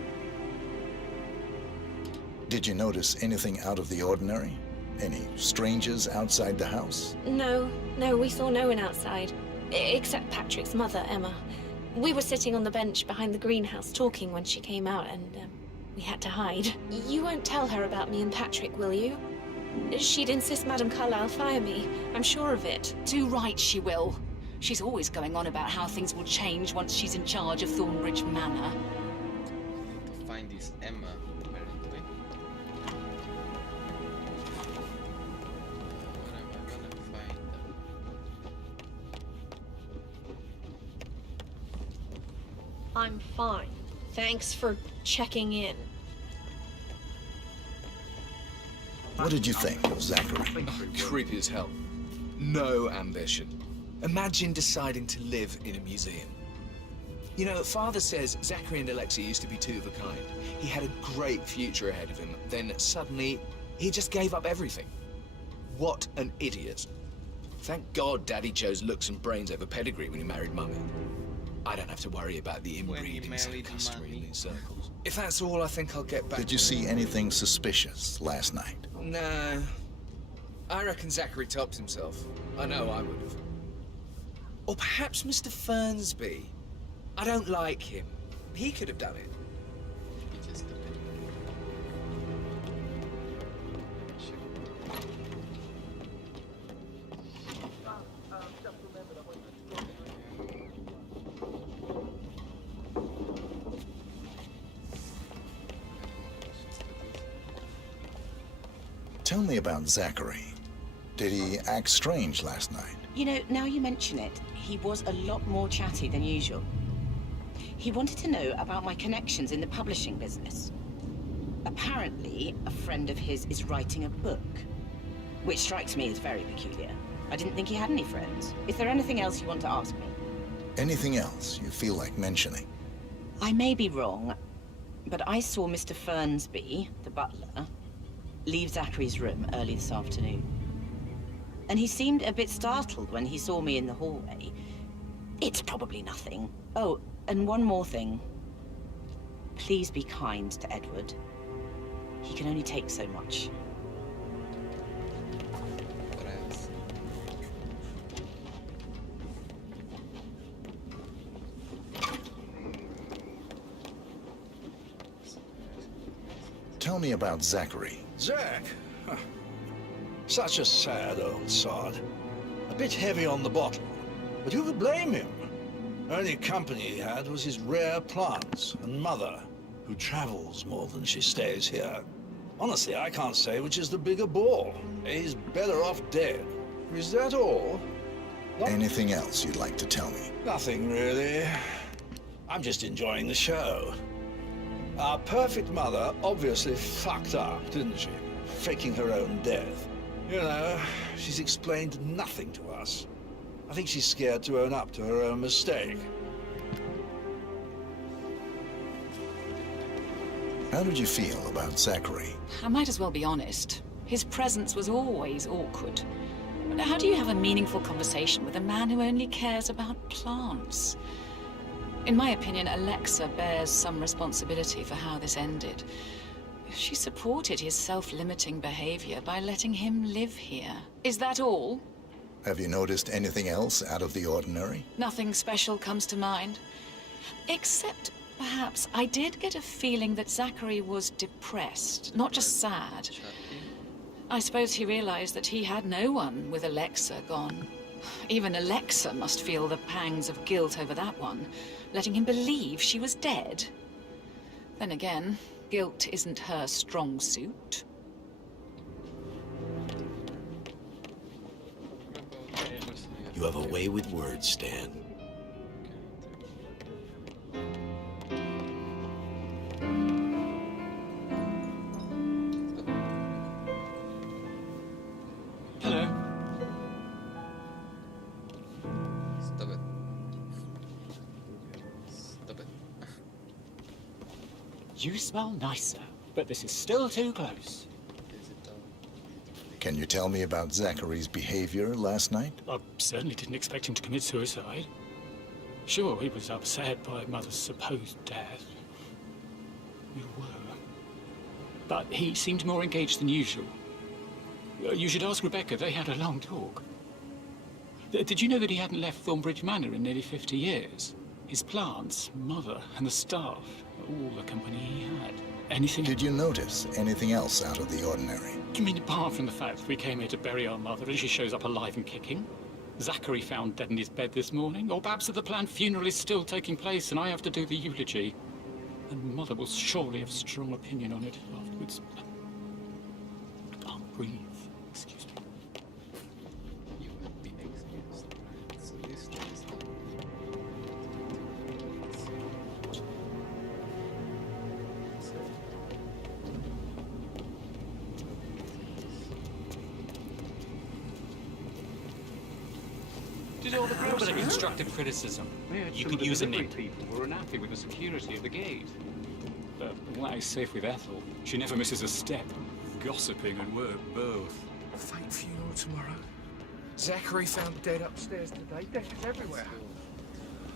Did you notice anything out of the ordinary? Any strangers outside the house? No, we saw no one outside. Except Patrick's mother, Emma. We were sitting on the bench behind the greenhouse talking when she came out and we had to hide. You won't tell her about me and Patrick, will you? She'd insist Madame Carlyle fire me. I'm sure of it. Too right she will. She's always going on about how things will change once she's in charge of Thornbridge Manor. To find this Emma, apparently. Where am I gonna find her? I'm fine. Thanks for checking in. What did you think of Zachary? Creepy as hell. No ambition. Imagine deciding to live in a museum. You know, Father says Zachary and Alexa used to be two of a kind. He had a great future ahead of him. Then suddenly, he just gave up everything. What an idiot. Thank God Daddy chose looks and brains over pedigree when he married Mummy. I don't have to worry about the inbreeding so customary in these circles. If that's all, I think I'll get back. Did you see anything suspicious last night? No. I reckon Zachary topped himself. I know I would have. Or perhaps Mr. Fernsby. I don't like him. He could have done it. Tell me about Zachary. Did he act strange last night? You know, now you mention it, he was a lot more chatty than usual. He wanted to know about my connections in the publishing business. Apparently, a friend of his is writing a book, which strikes me as very peculiar. I didn't think he had any friends. Is there anything else you want to ask me? Anything else you feel like mentioning? I may be wrong, but I saw Mr. Fernsby, the butler, leave Zachary's room early this afternoon. And he seemed a bit startled when he saw me in the hallway. It's probably nothing. Oh, and one more thing. Please be kind to Edward. He can only take so much. What else? Tell me about Zachary. Zach? Huh. Such a sad old sod. A bit heavy on the bottle. But who could blame him? Only company he had was his rare plants and mother, who travels more than she stays here. Honestly, I can't say which is the bigger bore. He's better off dead. Is that all? Anything else you'd like to tell me? Nothing, really. I'm just enjoying the show. Our perfect mother obviously fucked up, didn't she? Faking her own death. You know, she's explained nothing to us. I think she's scared to own up to her own mistake. How did you feel about Zachary? I might as well be honest. His presence was always awkward. How do you have a meaningful conversation with a man who only cares about plants? In my opinion, Alexa bears some responsibility for how this ended. She supported his self-limiting behavior by letting him live here. Is that all? Have you noticed anything else out of the ordinary? Nothing special comes to mind. Except, perhaps, I did get a feeling that Zachary was depressed, not just sad. I suppose he realized that he had no one with Alexa gone. Even Alexa must feel the pangs of guilt over that one, letting him believe she was dead. Then again, guilt isn't her strong suit. You have a way with words, Stan. Hello. Stop it. Stop it. You smell nicer, but this is still too close. Can you tell me about Zachary's behavior last night? I certainly didn't expect him to commit suicide. Sure, he was upset by Mother's supposed death. We were. But he seemed more engaged than usual. You should ask Rebecca. They had a long talk. Did you know that he hadn't left Thornbridge Manor in nearly 50 years? His plants, Mother, and the staff, all the company he had. Anything... Did you notice anything else out of the ordinary? You mean apart from the fact that we came here to bury our mother and she shows up alive and kicking? Zachary found dead in his bed this morning, or perhaps that the planned funeral is still taking place and I have to do the eulogy. And Mother will surely have strong opinion on it afterwards. I can't breathe. Excuse me. You will be excused. So this is Did all the bit of constructive criticism. You could use a nip. People were unhappy with the security of the gate. But why safe with Ethel? She never misses a step. Gossiping and work both. Fake funeral tomorrow. Zachary found dead upstairs today. Death is everywhere.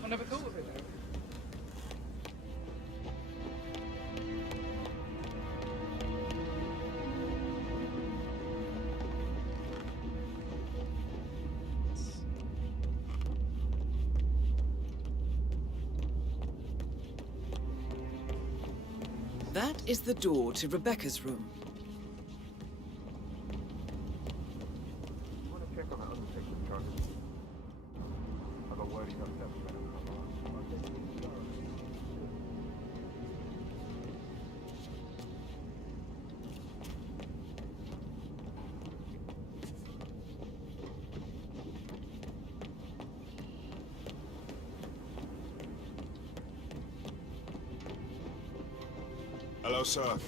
I never thought of it. That is the door to Rebecca's room. Hello, sir.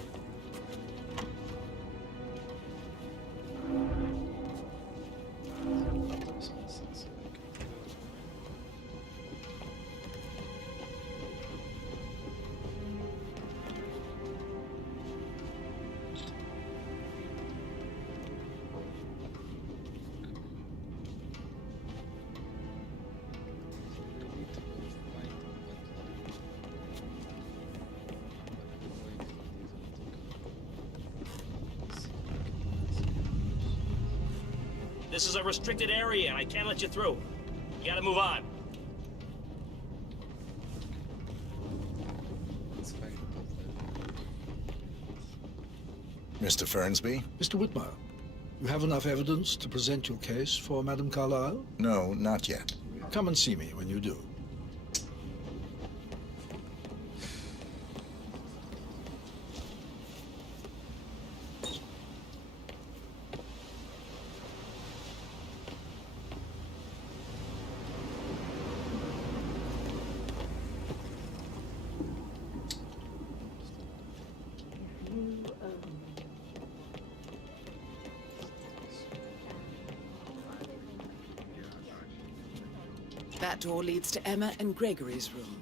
This is a restricted area, and I can't let you through. You gotta move on. Mr. Fernsby? Mr. Whitmire, you have enough evidence to present your case for Madame Carlyle? No, not yet. Come and see me when you do. That door leads to Emma and Gregory's room.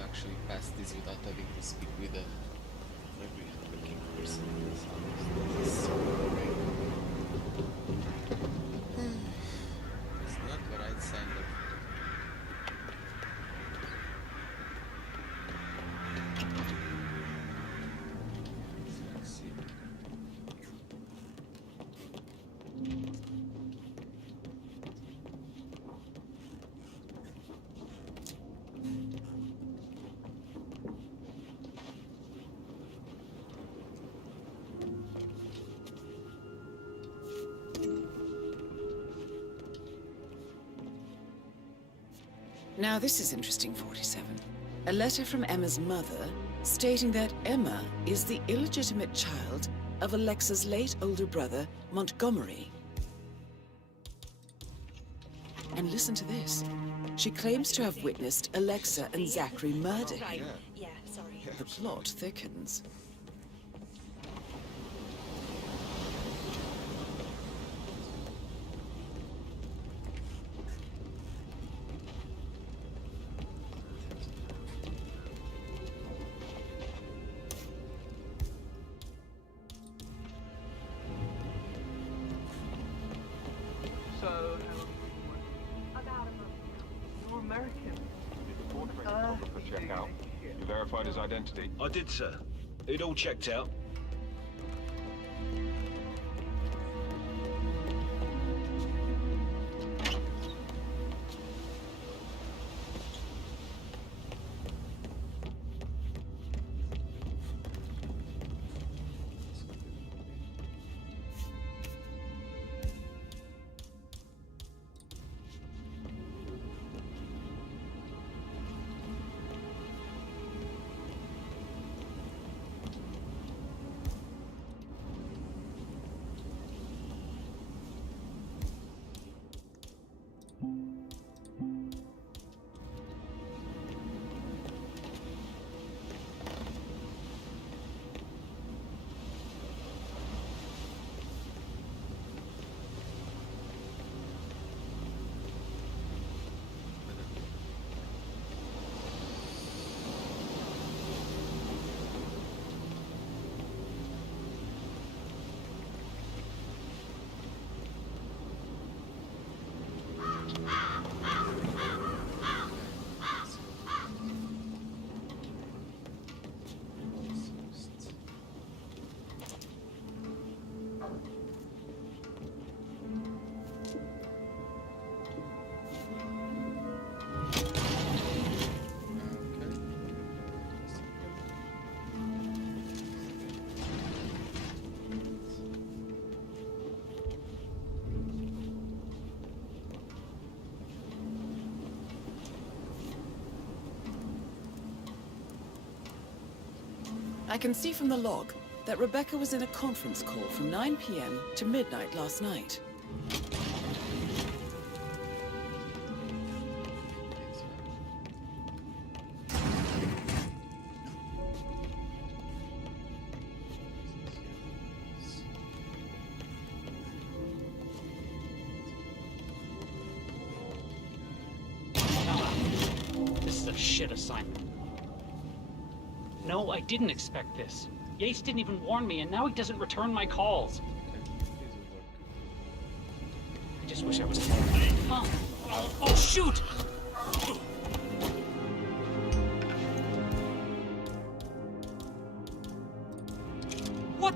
Actually pass this without having to speak with a very looking person. It's not what I'd signed up Let's see. Now this is interesting, 47. A letter from Emma's mother stating that Emma is the illegitimate child of Alexa's late older brother, Montgomery. And listen to this. She claims to have witnessed Alexa and Zachary murder him. Yeah, sorry. The plot thickens. American. Did the portrait photographer check out? You verified his identity? I did, sir. It all checked out. I can see from the log that Rebecca was in a conference call from 9 p.m. to midnight last night. This is a shit assignment. No, I didn't expect this. Yates didn't even warn me, and now he doesn't return my calls. I just wish I was... Oh, shoot! What?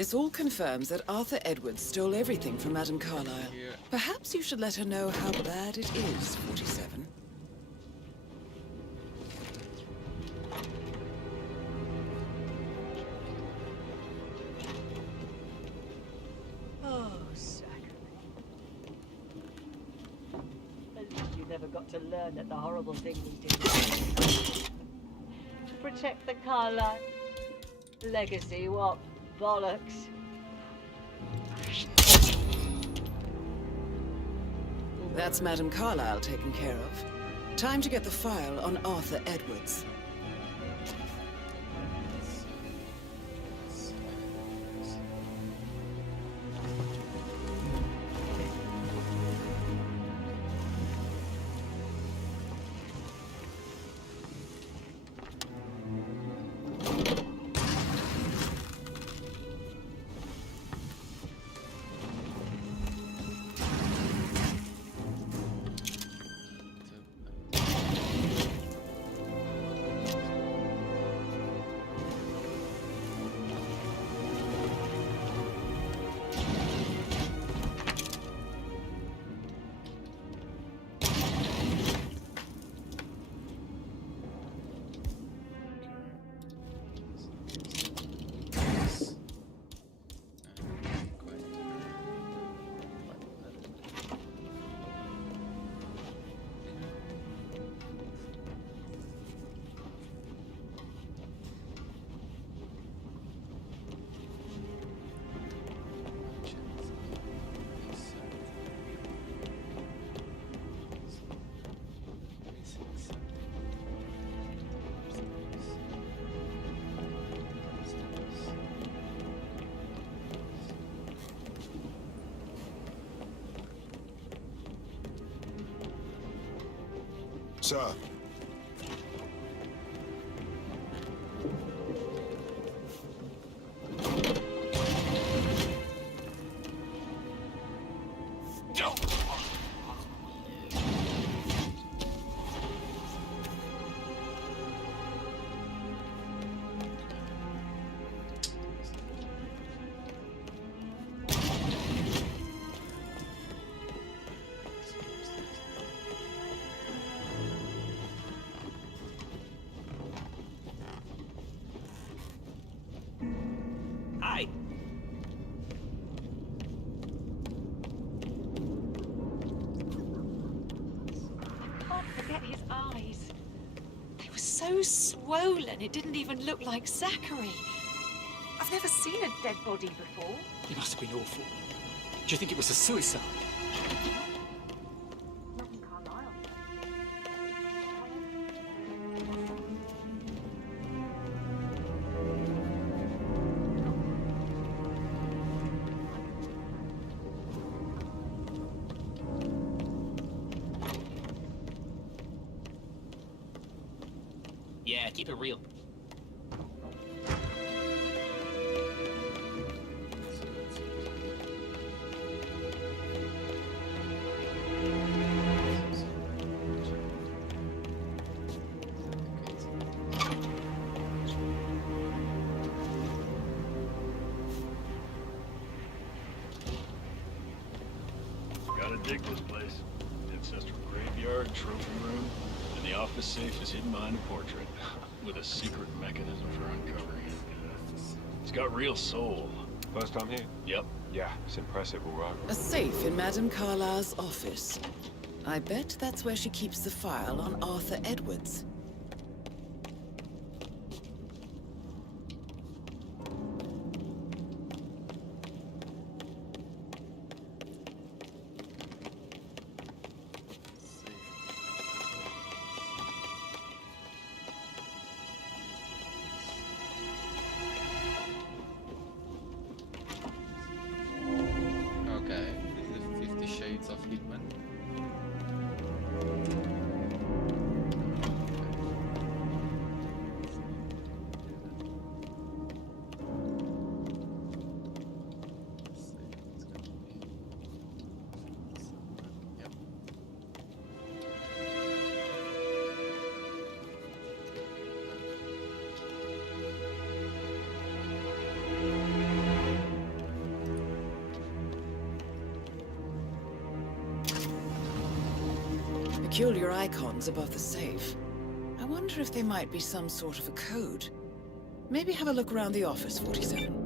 This all confirms that Arthur Edwards stole everything from Madame Carlyle. Perhaps you should let her know how bad it is, 47. Oh, Zachary. At least you never got to learn that the horrible thing we did to protect the Carlyle legacy, what bollocks. That's Madame Carlyle taken care of. Time to get the file on Arthur Edwards. Sir. Hi. Can't forget his eyes. They were so swollen, it didn't even look like Zachary. I've never seen a dead body before. It must have been awful. Do you think it was a suicide? Yeah, keep it real. Gotta dig this place. Ancestral graveyard, trophy room, and the office safe is hidden behind a portrait, with a secret mechanism for uncovering it. It's got real soul. First time here? Yep. Yeah, it's impressive, all right. A safe in Madame Carlyle's office. I bet that's where she keeps the file on Arthur Edwards. Okay, this is 50 Shades of Hitman. Peculiar icons above the safe. I wonder if they might be some sort of a code. Maybe have a look around the office, 47.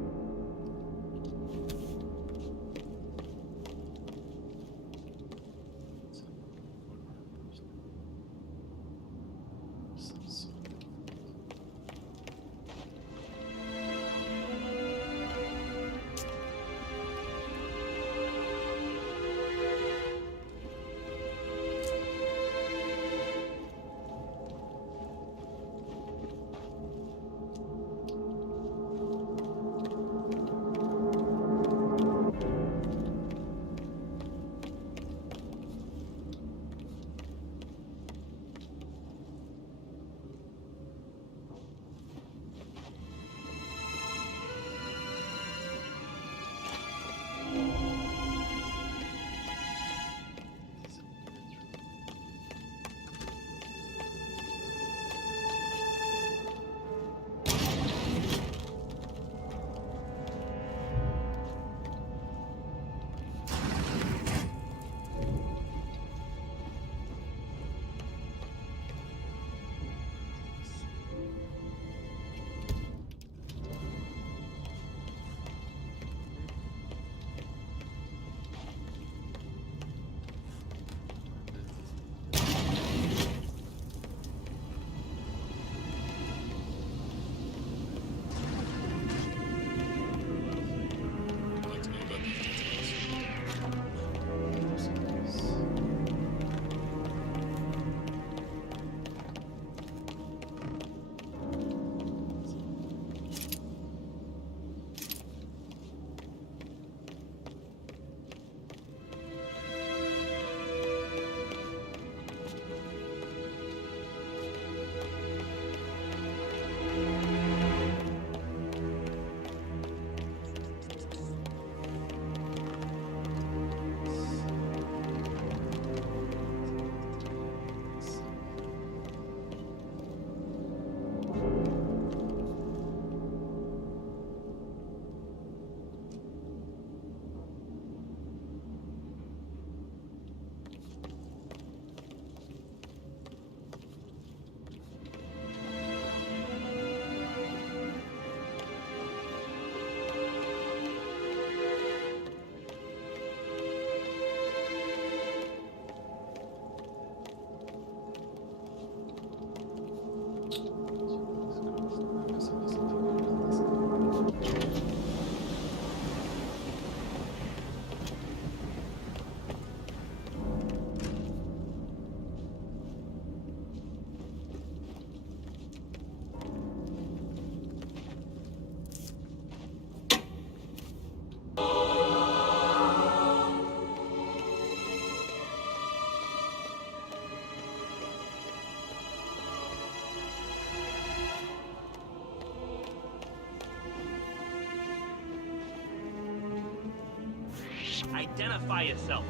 Identify yourself.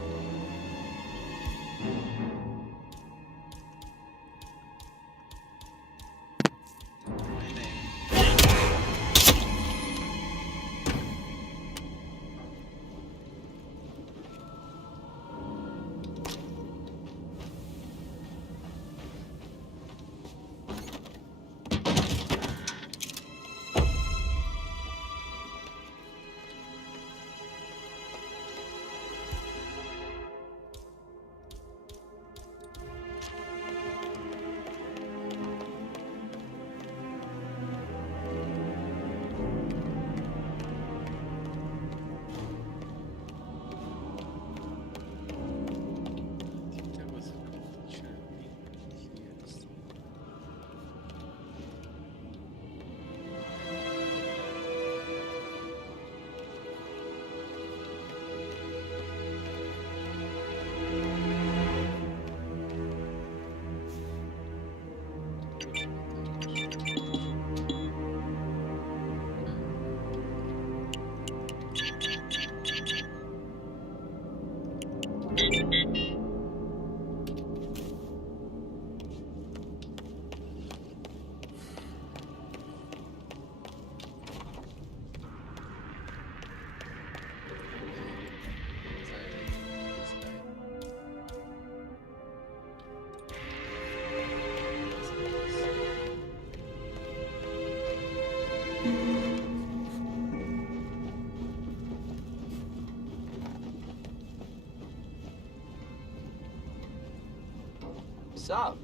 So,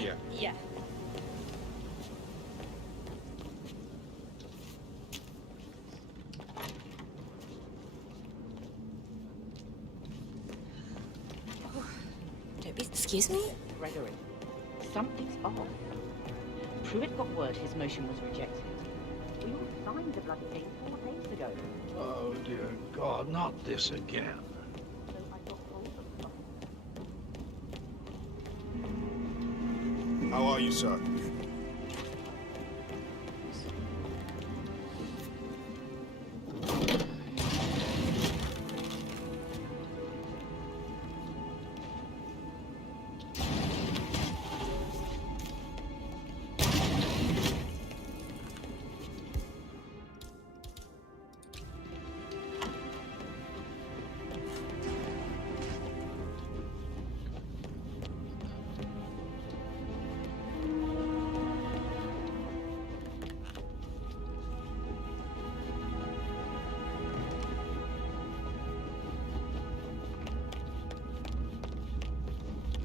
Yeah. Yeah. Don't be... Excuse me? Gregory, something's off. Pruitt got word his motion was rejected. We all signed the bloody thing 4 days ago. Oh, dear God, not this again. So I got hold of How are you, sir?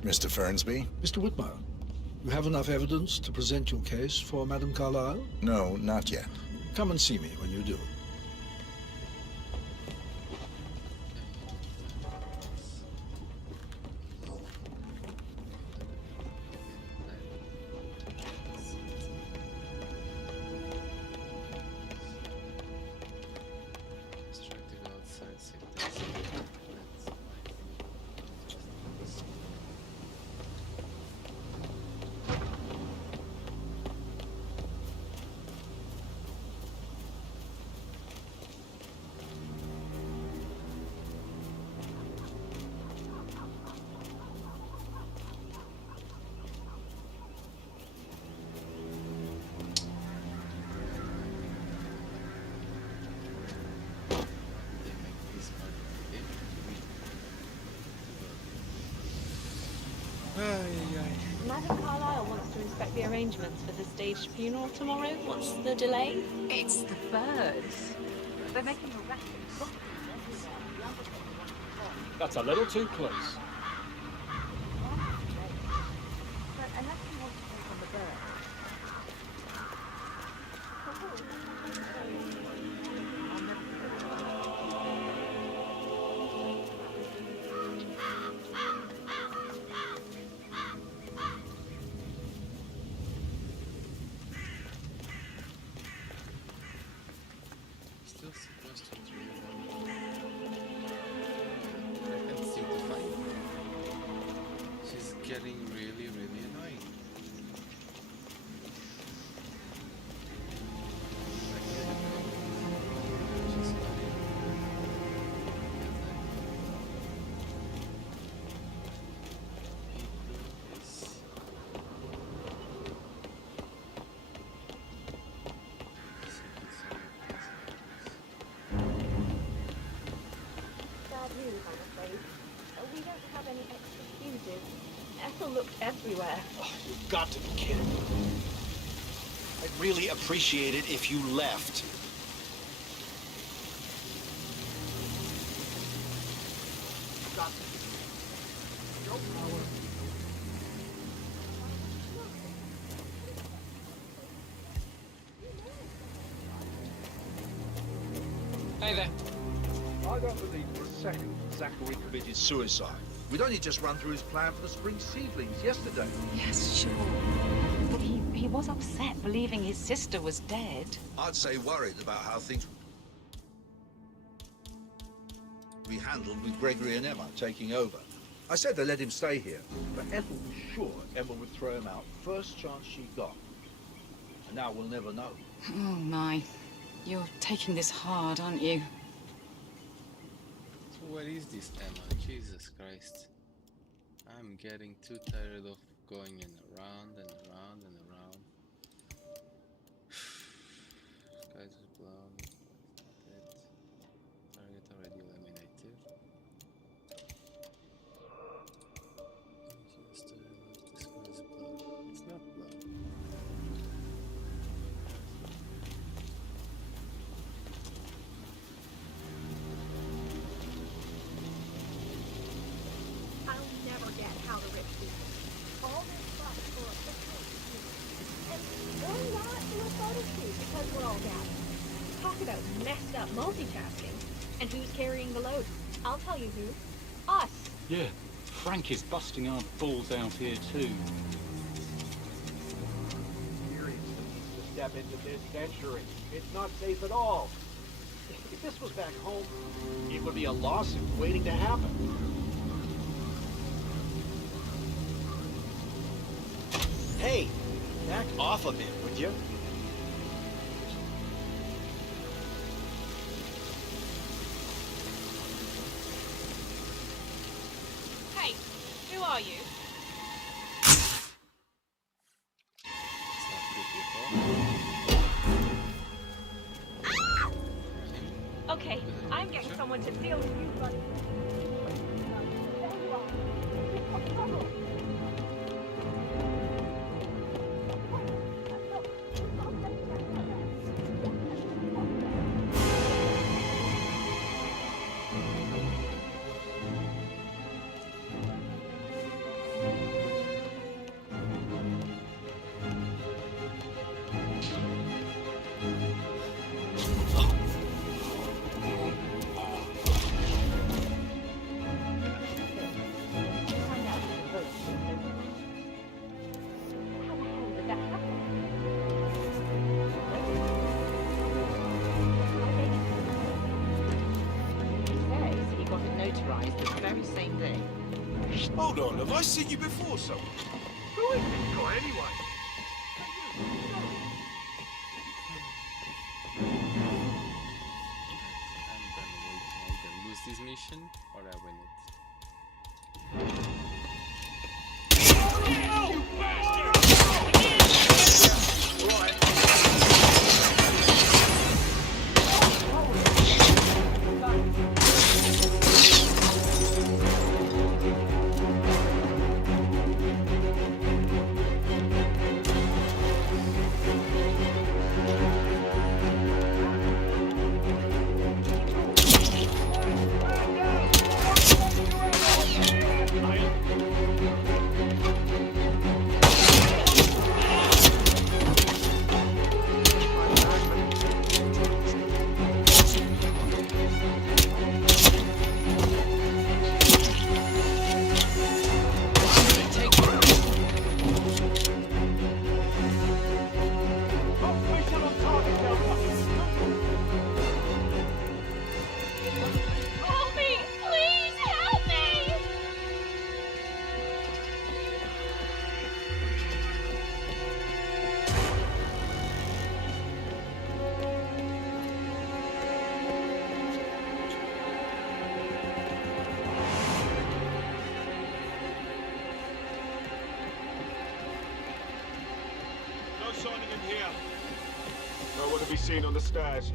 Mr. Fernsby? Mr. Whitmire, you have enough evidence to present your case for Madame Carlyle? No, not yet. Come and see me when you do. Madame Carlyle wants to inspect the arrangements for the staged funeral tomorrow. What's the delay? It's the birds. They're making a racket. That's a little too close. But unless you want to take on the bird. Still supposed to do it. I can't seem to find her. She's getting really, really annoying. Bad news, I'm afraid. We don't have any extra fuses. Ethel looked everywhere. Oh, you've got to be kidding me. I'd really appreciate it if you left. Got to. No power. Hey there. I don't believe for a second Zachary committed suicide. We'd only just run through his plan for the spring seedlings yesterday. Yes, sure. But he was upset believing his sister was dead. I'd say worried about how things we handled with Gregory and Emma taking over. I said to let him stay here, but Ethel was sure Emma would throw him out first chance she got. And now we'll never know. Oh, my. You're taking this hard, aren't you? So what is this, Emma? Jesus Christ. I'm getting too tired of going in around and around and around. Guys are blown. Dead. Target already eliminated. Just to remove this guy's blood. It's not blood. I'll never get how the rich do it. All this fuss for a picture. And we're not in a photo shoot because we're all gathered. Talk about messed up multitasking. And who's carrying the load? I'll tell you who. Us. Yeah, Frank is busting our balls out here too. Seriously needs to step into this century. It's not safe at all. If this was back home, it would be a lawsuit waiting to happen. Hey, back off a bit, would you? Hey, who are you? Okay, I'm getting someone to deal with you, buddy. Hold on, have I seen you before somewhere? Who is this guy anyway? I either lose this mission or I win it. to be seen on the stairs.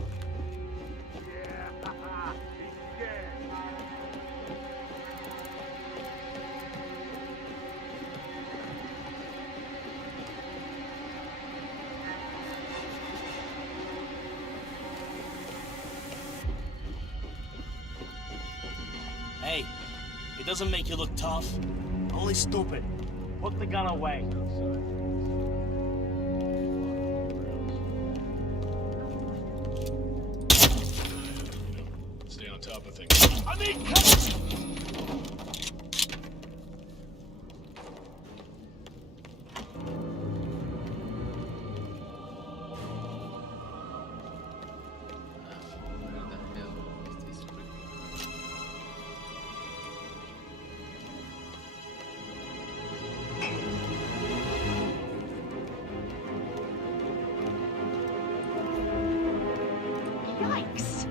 Hey, it doesn't make you look tough. Only stupid. Put the gun away. Stay on top of things. I need cover! Yikes!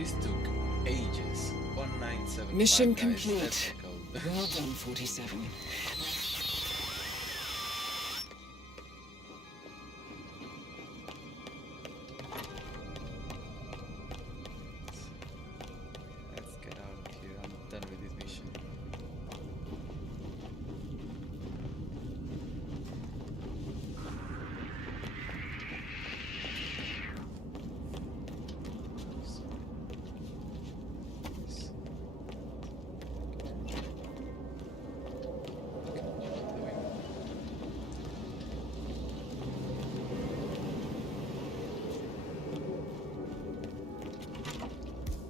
This took ages. 1975. Mission guys, complete. that's the code. Well done, 47. Let's get out of here. I'm done with this mission.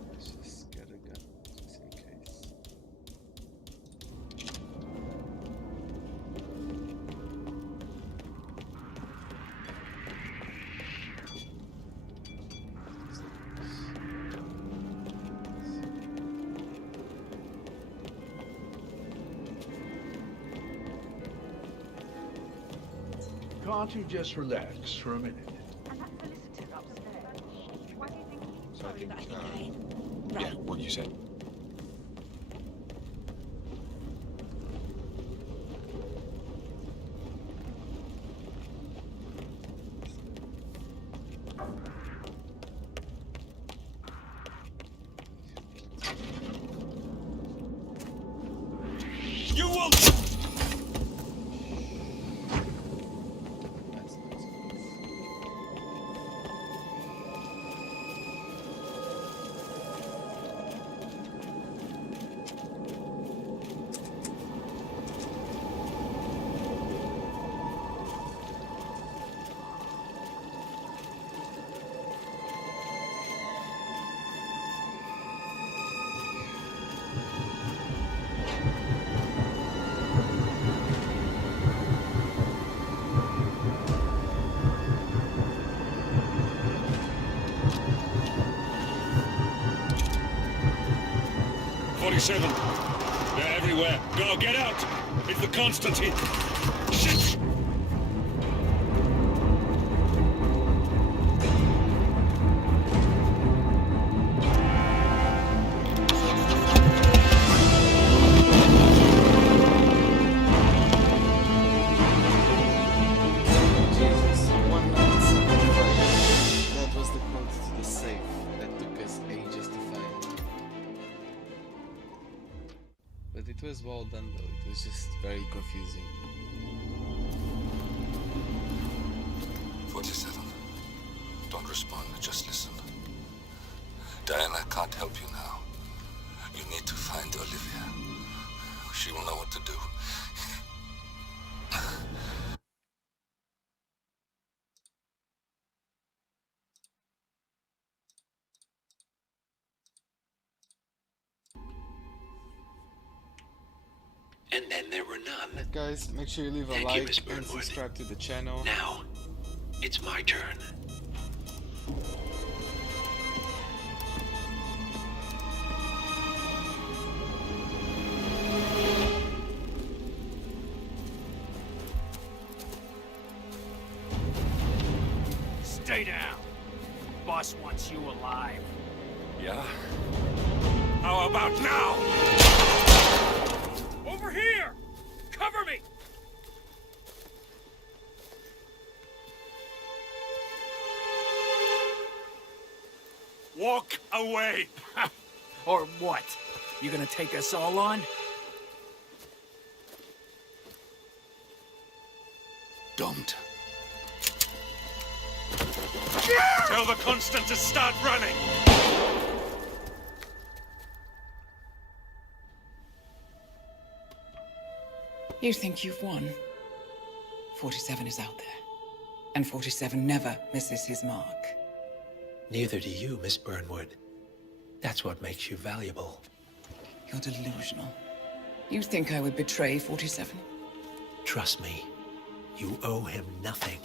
Let's just get a gun, just in case. 'Can't you just relax for a minute? And that solicitor upstairs. Why do you think he's sorry that I think Yeah, what you said. You will. They're everywhere. Go, get out! It's the Constantine! Shit! Jesus, 1975. That was the code to the safe that took us ages to find. But it was well done though, it was just very confusing. 47. Don't respond, just listen. Diana can't help you now. You need to find Olivia. She will know what to do. And then there were none. Guys, make sure you leave a Thank you, Miss like and Burnwood. subscribe to the channel. Now, it's my turn. Stay down. Boss wants you alive. Yeah? How about now? Over here! Cover me! Walk away! Or what? You gonna take us all on? Don't. Tell the Constant to start running! You think you've won? 47 is out there. And 47 never misses his mark. Neither do you, Miss Burnwood. That's what makes you valuable. You're delusional. You think I would betray 47? Trust me, you owe him nothing.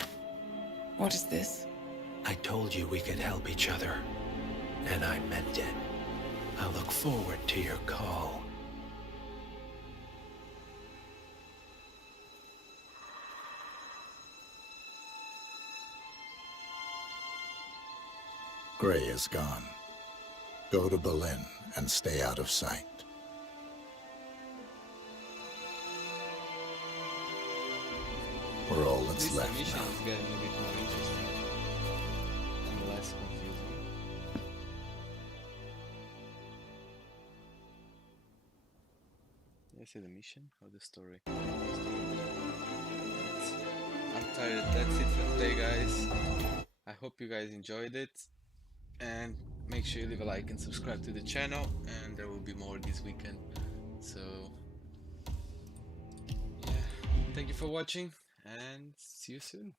What is this? I told you we could help each other, and I meant it. I look forward to your call. Gray is gone. Go to Berlin and stay out of sight. We're all that's This left mission now. is getting a bit more interesting and less confusing. Did I say the mission or the story? I'm tired. That's it for today, guys. I hope you guys enjoyed it, and make sure you leave a like and subscribe to the channel, and there will be more this weekend. So yeah, thank you for watching and see you soon.